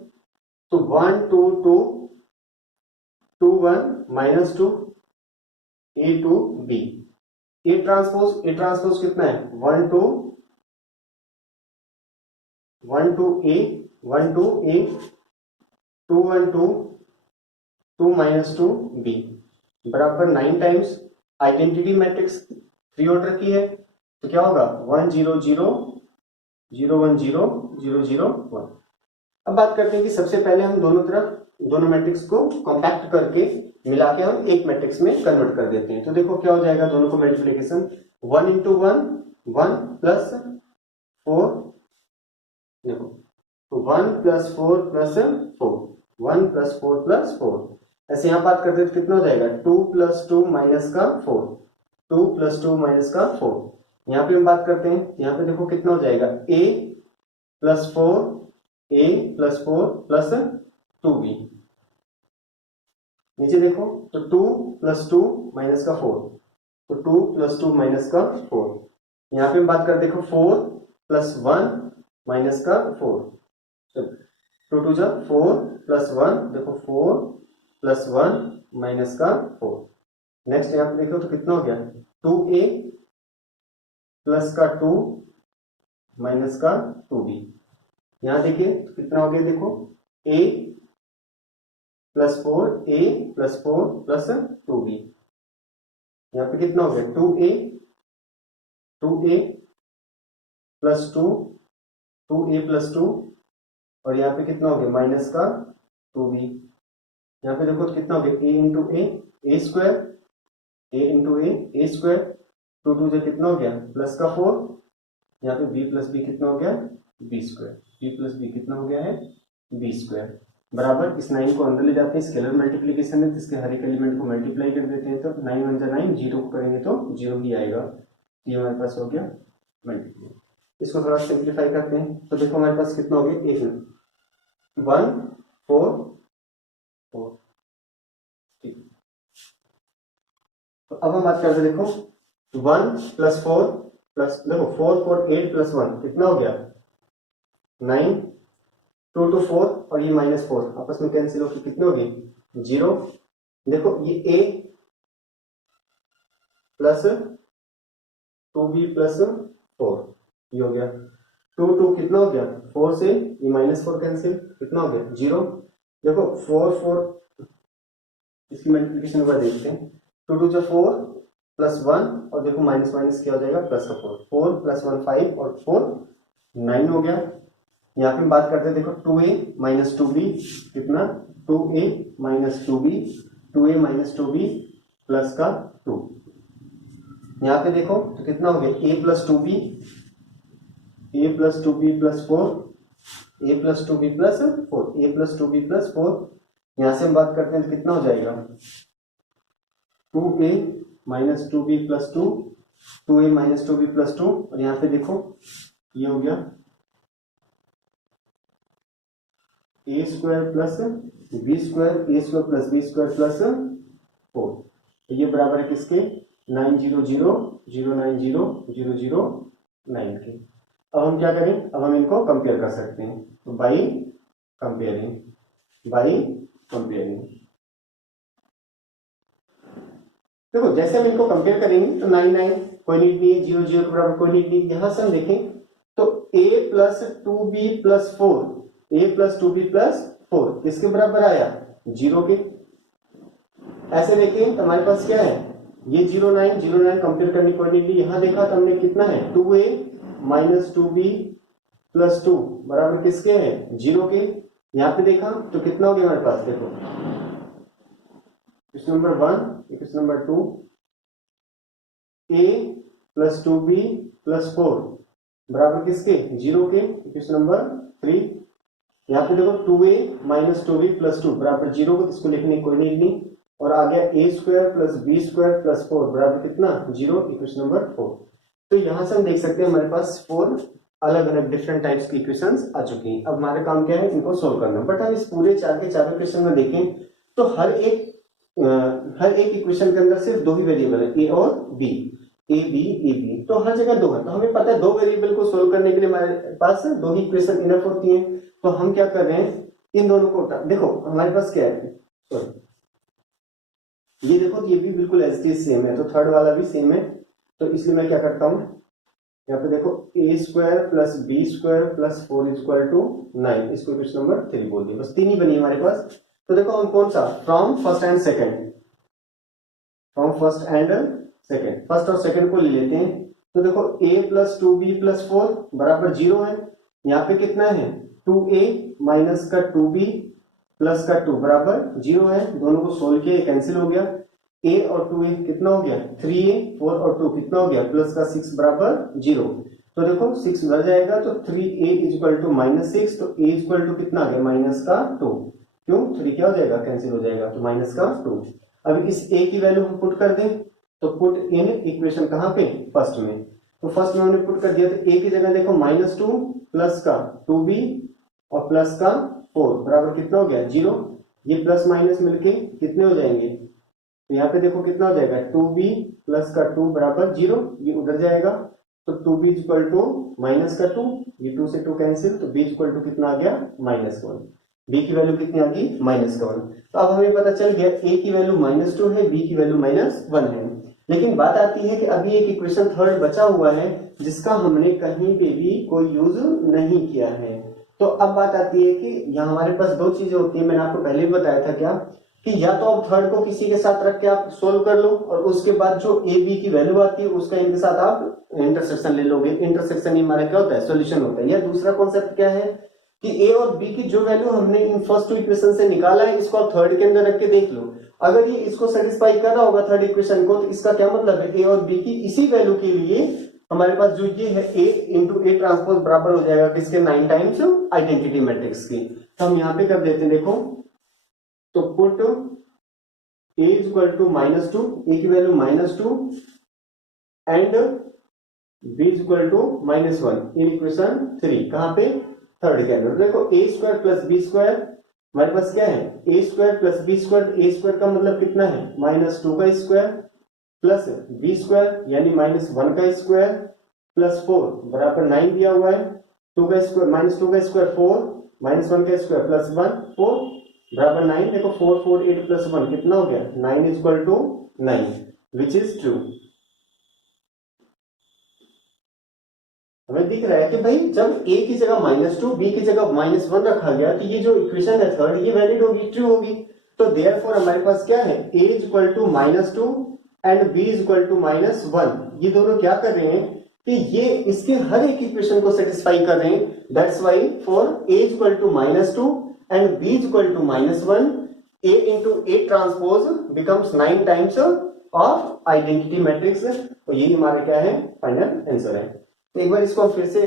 तो 1 2 2 2 1 -2 A to B। A transpose कितना है, 1 2 1 2 A 1 2 A 2 1 2 2 -2 B बराबर 9 टाइम्स आइडेंटिटी मैट्रिक्स 3 ऑर्डर की है। तो क्या होगा, 1 0 0 0 1 0 0 0 1। अब बात करते हैं कि सबसे पहले हम दोनों मैट्रिक्स को कॉम्पैक्ट करके मिला के हम एक मैट्रिक्स में कन्वर्ट कर देते हैं। तो देखो क्या हो जाएगा, दोनों को मल्टीप्लिकेशन 1 इंटू 1 1 प्लस 4, देखो तो 1 प्लस 4 प्लस 4 1 प्लस 4 प्लस 4। ऐसे यहां बात करते तो कितना हो जाएगा, 2 प्लस 2 माइनस का 4 2 प्लस 2 माइनस का 4। यहाँ पे हम बात करते हैं, यहाँ पे देखो कितना हो जाएगा, A प्लस 4 प्लस 2B। नीचे देखो तो 2 प्लस 2 माइनस का 4, तो 2 प्लस 2 माइनस का 4। यहाँ पे हम बात करते देखो 4 प्लस 1 माइनस का 4, 2 2 जा 4 प्लस 1, देखो 4 प्लस 1 माइनस का 4। नेक्स्ट यहाँ पे देखो तो कितना हो गया, 2a प्लस का 2 माइनस का 2b। यहां देखिए तो कितना हो गया, देखो a प्लस 4 प्लस 2b। यहाँ पे कितना हो गया 2a प्लस 2a प्लस 2, और यहाँ पे कितना हो गया माइनस का 2b। यहाँ पे देखो तो कितना हो गया a into A square, a square, 2 से कितना हो गया प्लस का 4, यहाँ पे b प्लस बी कितना हो गया b square, b plus b कितना हो गया है b स्क्वायर, बराबर इस 9 को अंदर ले जाते हैं, स्केलर मल्टीप्लीकेशन है, इसके हर एक एलिमेंट को मल्टीप्लाई कर देते हैं, तो 9 1 जा 9, 0 को करेंगे तो 0 ही आएगा। ये हमारे पास हो गया मल्टीप्लाई। इसको थोड़ा सिंप्लीफाई करते हैं, तो देखो हमारे पास कितना हो गया 1 4 4। ठीक, तो अब हम बात करते हैं, देखो 1 प्लस 4 प्लस, देखो 4 4 8 प्लस 1 कितना हो गया 9, 2 2 4 और ये -4 आपस में कैंसिल होकर कितने हो गए 0। देखो ये a प्लस 2b प्लस 4 ये हो गया, 2 2 कितना हो गया 4 से ये -4 कैंसिल, कितना हो गया 0। देखो 4 4 इसकी मल्टीप्लिकेशन हुआ देखते हैं, 2 2 जो 4 प्लस 1 और देखो माइनस माइनस क्या हो जाएगा प्लस का 4, 4 प्लस 1 5 और 4 9 हो गया। यहाँ पे हम बात करते हैं, देखो 2a माइनस 2b कितना 2a minus 2b, 2a minus 2b plus का 2। यहाँ पे देखो तो कितना हो गया a plus 2b, a plus 2b plus 4, a plus 2b plus 4, a plus 2b plus 4। यहाँ से हम बात करते हैं तो कितना हो जाएगा 2a minus 2b plus 2, 2a minus 2b plus 2, और यहाँ पे देखो ये हो गया a square plus b square, a square plus b square plus 4। तो ये बराबर है किसके 9 0 0 0 9 0 0 0 9 के। अब हम क्या करें, अब हम इनको कंपेयर कर सकते हैं, तो बाई कंपेयरिंग, देखो जैसे हम इनको कंपेयर करेंगे तो 9 9 कोई नीड नहीं है, 0 0 के बराबर कोई नीड नहीं। यहां से हम देखें तो a plus 2b plus 4, a plus 2b plus 4 किसके बराबर आया 0 के। ऐसे देखें तो हमारे पास क्या है ये 0 9 0 9 कंपेयर करने कोई नीड नहीं। यहां देखा तो हमने कितना है 2a माइनस 2b प्लस 2 बराबर किसके है 0 के। यहाँ पे देखा तो कितना हो गया हमारे पास, देखो question number 1 question number 2, a plus 2b plus 4 बराबर किसके 0 के। क्वेश्चन नंबर 3, यहाँ पे देखो 2a माइनस 2b प्लस 2 बराबर 0 को, इसको लिखने की कोई नीड नहीं। और आ गया a square plus b square plus 4 बराबर कितना 0, क्वेश्चन नंबर 4। तो यहां से हम देख सकते हैं हमारे पास 4 अलग अलग डिफरेंट टाइप्स की इक्वेशंस आ चुकी हैं। अब हमारा काम क्या है इनको सोल्व करना। बट हम इस पूरे चार के चारों इक्वेशन में देखें तो हर एक इक्वेशन के अंदर सिर्फ दो ही वेरिएबल है, ए और बी, ए बी। तो हर जगह दो है, तो हमें पता है दो वेरिएबल को सोल्व करने के लिए हमारे पास दो ही इक्वेशन इनफ होती हैं। तो हम क्या कर रहे हैं इन दोनों को देखो हमारे पास क्या है, सॉरी ये देखो ये भी बिल्कुल एज इट इज सेम है, तो थर्ड वाला भी सेम है। तो इसलिए मैं क्या करता हूं यहाँ पे देखो a square plus b square plus 4 equal to 9, इसको क्वेश्चन नंबर 3 बोल दिया। बस 3 ही बनी हमारे पास। तो देखो हम कौन सा from first and second, first और सेकंड को ले लेते हैं। तो देखो a प्लस 2b प्लस 4 बराबर 0 है। यहाँ पे कितना है 2a माइनस का 2b प्लस का 2 बराबर 0 है। दोनों को सोल्व किया कैंसिल हो गया, a और 2a कितना हो गया 3a, 4 और 2 कितना हो गया प्लस का 6 बराबर 0। तो देखो 6 उधर जाएगा तो 3a इक्वल टू -6, तो a इक्वल टू कितना आ गया माइनस का 2, क्यों 3 क्या हो जाएगा कैंसिल हो जाएगा, तो माइनस का 2। अब इस a की वैल्यू हम पुट कर दें, तो पुट इन इक्वेशन कहां पे फर्स्ट में, तो फर्स्ट में हमने पुट कर दिया। तो a की जगह देखो -2 प्लस का 2b और प्लस का 4 बराबर कितना हो गया 0। ये प्लस माइनस मिलके कितने हो जाएंगे, तो यहाँ पे देखो कितना हो जाएगा 2b प्लस का 2 बराबर 0, ये उधर जाएगा। तो 2b इक्वल टू माइनस का 2, ये 2 से 2 कैंसिल, तो b इक्वल टू कितना आ गया -1। b की वैल्यू कितनी आ गई -1। तो अब हमें पता चल गया a की वैल्यू -2 है, b की वैल्यू -1 है। लेकिन बात आती है कि अभी एक इक्वेशन थर्ड बचा हुआ है जिसका हमने कहीं पे भी कोई यूज नहीं किया है। तो अब बात आती है कि यहाँ हमारे पास दो चीजें होती है, मैंने आपको पहले भी बताया था क्या कि या तो आप थर्ड को किसी के साथ रख के आप सोल्व कर लो और उसके बाद जो ए बी की वैल्यू आती है उसका इनके साथ आप इंटरसेक्शन ले लोगे। इंटरसेक्शन ही हमारा क्या होता है, सॉल्यूशन होता है। या दूसरा कॉन्सेप्ट क्या है कि ए और बी की जो वैल्यू हमने इन फर्स्ट टू इक्वेशन से निकाला है इसको आप थर्ड के अंदर रख के देख लो, अगर ये इसको सेटिस्फाई कर रहा होगा थर्ड इक्वेशन को, तो इसका क्या मतलब है ए और बी की इसी वैल्यू के लिए हमारे पास जो ये है ए इंटू ए ट्रांसपोज बराबर हो जाएगा किसके, 9 टाइम्स आइडेंटिटी मैट्रिक्स की। तो हम यहाँ पे कर देते हैं, देखो तो put a is equal to -2, a की value -2 and b is equal to -1 in equation 3, कहां पे, थर्ड के अंदर। देखो a square plus b square हमारे पास क्या है, a square plus b square, a square का मतलब कितना है -2 का स्क्वायर प्लस बी स्क्वायर यानी -1 का स्क्वायर प्लस 4 बराबर 9 दिया हुआ है, 2 का स्क्वायर -2 का स्क्वायर 4 -1 का स्क्वायर प्लस 1 4 बराबर 9। देखो 4 4 8 प्लस 1 कितना हो गया, 9 is equal to 9 which is true. हमें दिख रहा है कि भाई जब a की जगह -2 b की जगह -1 रखा गया तो ये जो इक्वेशन है थर्ड ये वैलिड होगी, ट्रू होगी। तो देयरफॉर हमारे पास क्या है, a is equal to -2 and b is equal to -1, ये दोनों क्या कर रहे हैं कि ये इसके हर एक इक्वेशन को सेटिस्फाई कर रहे हैं। That's why for a is equal to -2 and b is equal to -1 a into a transpose becomes 9 times of identity matrix. तो ये हमारा क्या है, फाइनल आंसर है। तो एक बार इसको हम फिर से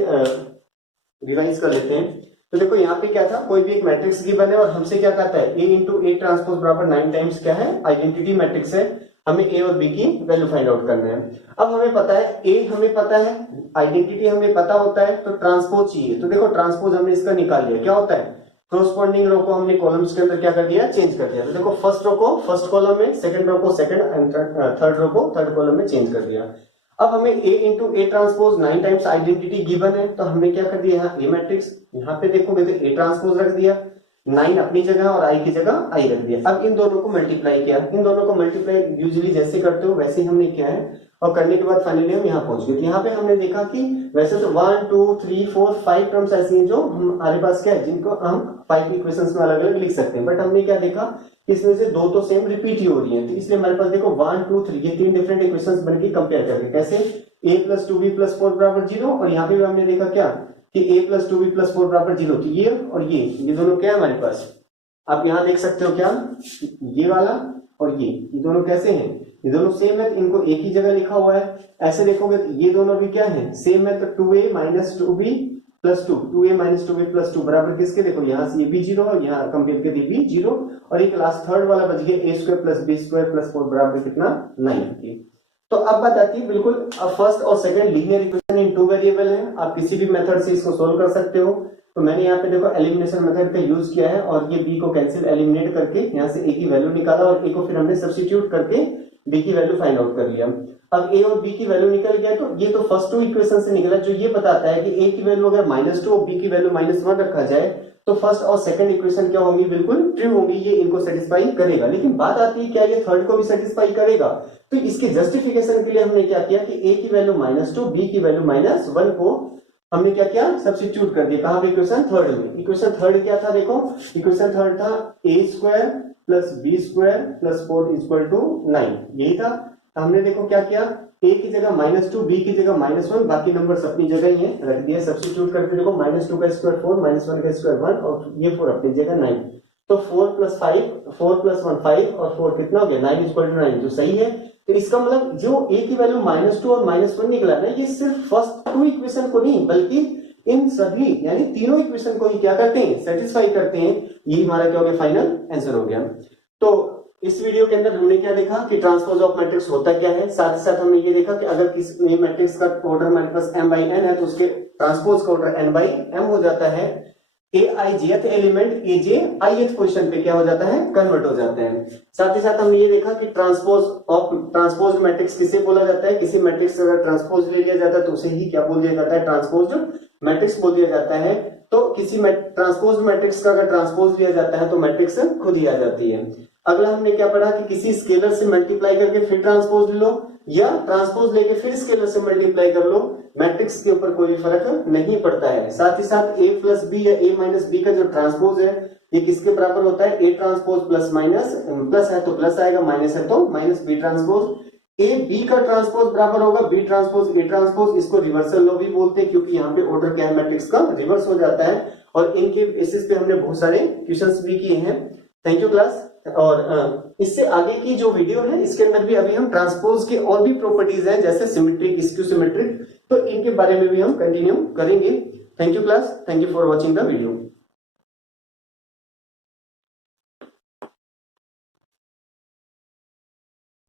रिवाइज कर लेते हैं। तो देखो यहाँ पे क्या था, कोई भी एक मैट्रिक्स गिवन है और हमसे क्या कहता है a इंटू ए ट्रांसपोज बराबर 9 टाइम्स क्या है, आइडेंटिटी मैट्रिक्स है। हमें a और b की वैल्यू फाइंड आउट करना है। अब हमें पता है a हमें पता है, आइडेंटिटी हमें पता होता है, तो ट्रांसपोज चाहिए। तो देखो ट्रांसपोज हमने इसका निकाल लिया, क्या होता है, कोरस्पॉन्डिंग रो को हमने कॉलम्स के अंदर क्या कर दिया, चेंज कर दिया। तो देखो फर्स्ट रो को फर्स्ट कॉलम में, सेकंड रो को सेकंड एंड थर्ड रो को थर्ड कॉलम में चेंज कर दिया। अब हमें a into A transpose 9 times identity given है, तो हमने क्या कर दिया, यहाँ ए मैट्रिक्स, यहाँ पे देखोगे तो a ट्रांसपोज रख दिया, 9 अपनी जगह और i की जगह i रख दिया। अब इन दोनों को मल्टीप्लाई किया, इन दोनों को मल्टीप्लाई यूजुअली जैसे करते हो वैसे ही हमने किया है और करने के बाद फाइनली हम यहाँ पहुंच गए। यहाँ पे हमने देखा कि वैसे तो 1 2 3 4 5 टर्म्स ऐसी हैं जो हमारे पास क्या है, जिनको हम 5 इक्वेशंस में अलग अलग लिख सकते हैं, बट हमने क्या देखा इसमें से दो तो सेम रिपीट ही हो रही है, तो इसलिए हमारे पास देखो 1 2 3 ये 3 डिफरेंट इक्वेशंस बनके कंपेयर करके, कैसे a प्लस 2b प्लस 4 बराबर 0, और यहाँ पे भी हमने देखा क्या कि a प्लस 2b प्लस 4 बराबर 0, तो ये और ये दोनों क्या है हमारे पास, आप यहाँ देख सकते हो क्या, ये वाला और ये दोनों कैसे हैं, ये दोनों सेम है, इनको एक ही जगह लिखा हुआ है। ऐसे देखोगे तो ये दोनों भी क्या है, सेम है, तो 2a minus 2b plus 2, 2a minus 2b plus 2 बराबर किसके, देखो यहाँ से ये भी 0 और यहाँ कंपेयर करके ये भी 0, और एक लास्ट थर्ड वाला बच गया a square plus b square plus 4 बराबर कितना, 9 की। तो अब बात आती है बिल्कुल फर्स्ट और second linear equation in 2 variable है, आप किसी भी मेथड से इसको सोल्व कर सकते हो। तो मैंने यहाँ पे देखो एलिमिनेशन मेथड का यूज किया है और ये b को कैंसिल एलिमिनेट करके यहाँ से a की वैल्यू निकाला और a को फिर हमने सब्स्टिट्यूट करके b की वैल्यू फाइंड आउट कर लिया। अब a और b की वैल्यू निकल गया, तो ये तो फर्स्ट टू इक्वेशन से निकला जो ये बताता है कि a की वैल्यू अगर -2 और b की वैल्यू -1 रखा जाए तो फर्स्ट और सेकंड इक्वेशन क्या होगी, बिल्कुल ट्रू होगी, ये इनको सेटिस्फाई करेगा। लेकिन बात आती है क्या ये थर्ड को भी सेटिस्फाई करेगा, तो इसके जस्टिफिकेशन के लिए हमने क्या किया कि a की वैल्यू -2 b की वैल्यू -1 को हमने क्या किया, सब्स्टिट्यूट कर दिया, कहां पे, इक्वेशन थर्ड में। इक्वेशन थर्ड क्या था, देखो इक्वेशन थर्ड था a square plus b square plus 4 equal to 9, यही था। हमने देखो क्या किया, a की जगह -2 b की जगह -1, बाकी नंबर्स अपनी जगह ही है रख दिया, सब्स्टिट्यूट करके देखो -2 का स्क्वायर 4 -1 का स्क्वायर 1 और ये 4 अपनी जगह 9, तो 4 प्लस 1 5 और 4 कितना हो गया, 9 इक्वल टू 9, जो सही है। तो इसका मतलब जो a की वैल्यू -2 और -1 निकला ना, ये सिर्फ फर्स्ट टू इक्वेशन को नहीं बल्कि इन सभी यानी तीनों इक्वेशन को ही क्या करते हैं, सेटिस्फाई करते हैं। ये हमारा क्या हो गया, फाइनल आंसर हो गया। तो इस वीडियो के अंदर हमने क्या देखा कि ट्रांसपोज ऑफ मैट्रिक्स होता क्या है, साथ ही साथ हमने ये देखा कि अगर किसी मैट्रिक्स का ऑर्डर हमारे पास m/n है तो उसके ट्रांसपोज का ऑर्डर n/m हो जाता है, aij element aj ith position पे क्या हो जाता है, कन्वर्ट हो जाते हैं। साथ ही साथ हमने ये देखा कि ट्रांसपोज मैट्रिक्स किसे बोला जाता है, किसी मैट्रिक्स अगर ट्रांसपोज ले लिया जाता है तो उसे ही क्या बोल दिया जाता है, ट्रांसपोज मैट्रिक्स बोल दिया जाता है। तो किसी ट्रांसपोज मैट्रिक्स का अगर ट्रांसपोज लिया जाता है तो मैट्रिक्स खुद ही आ जाती है। अगला हमने क्या पढ़ा कि किसी स्केलर से मल्टीप्लाई करके फिर ट्रांसपोज ले लो, या ट्रांसपोज लेके फिर स्केलर से मल्टीप्लाई कर लो, मैट्रिक्स के ऊपर कोई फर्क नहीं पड़ता है। साथ ही साथ a प्लस बी या a माइनस बी का जो ट्रांसपोज है ये किसके बराबर होता है, a transpose plus minus, plus है तो प्लस आएगा, माइनस है तो minus B transpose. A b का ट्रांसपोज बराबर होगा बी ट्रांसपोज ए ट्रांसपोज। इसको रिवर्सल लॉ भी बोलते हैं क्योंकि यहाँ पे ऑर्डर क्या है मैट्रिक्स का रिवर्स हो जाता है, और इनके बेसिस पे हमने बहुत सारे क्वेश्चंस भी किए हैं। Thank you class. और इससे आगे की जो वीडियो है इसके अंदर भी अभी हम ट्रांसपोज के और भी प्रॉपर्टीज हैं जैसे सिमेट्रिक, स्क्यू सिमेट्रिक, तो इनके बारे में भी हम कंटिन्यू करेंगे। Thank you class, thank you for watching the video.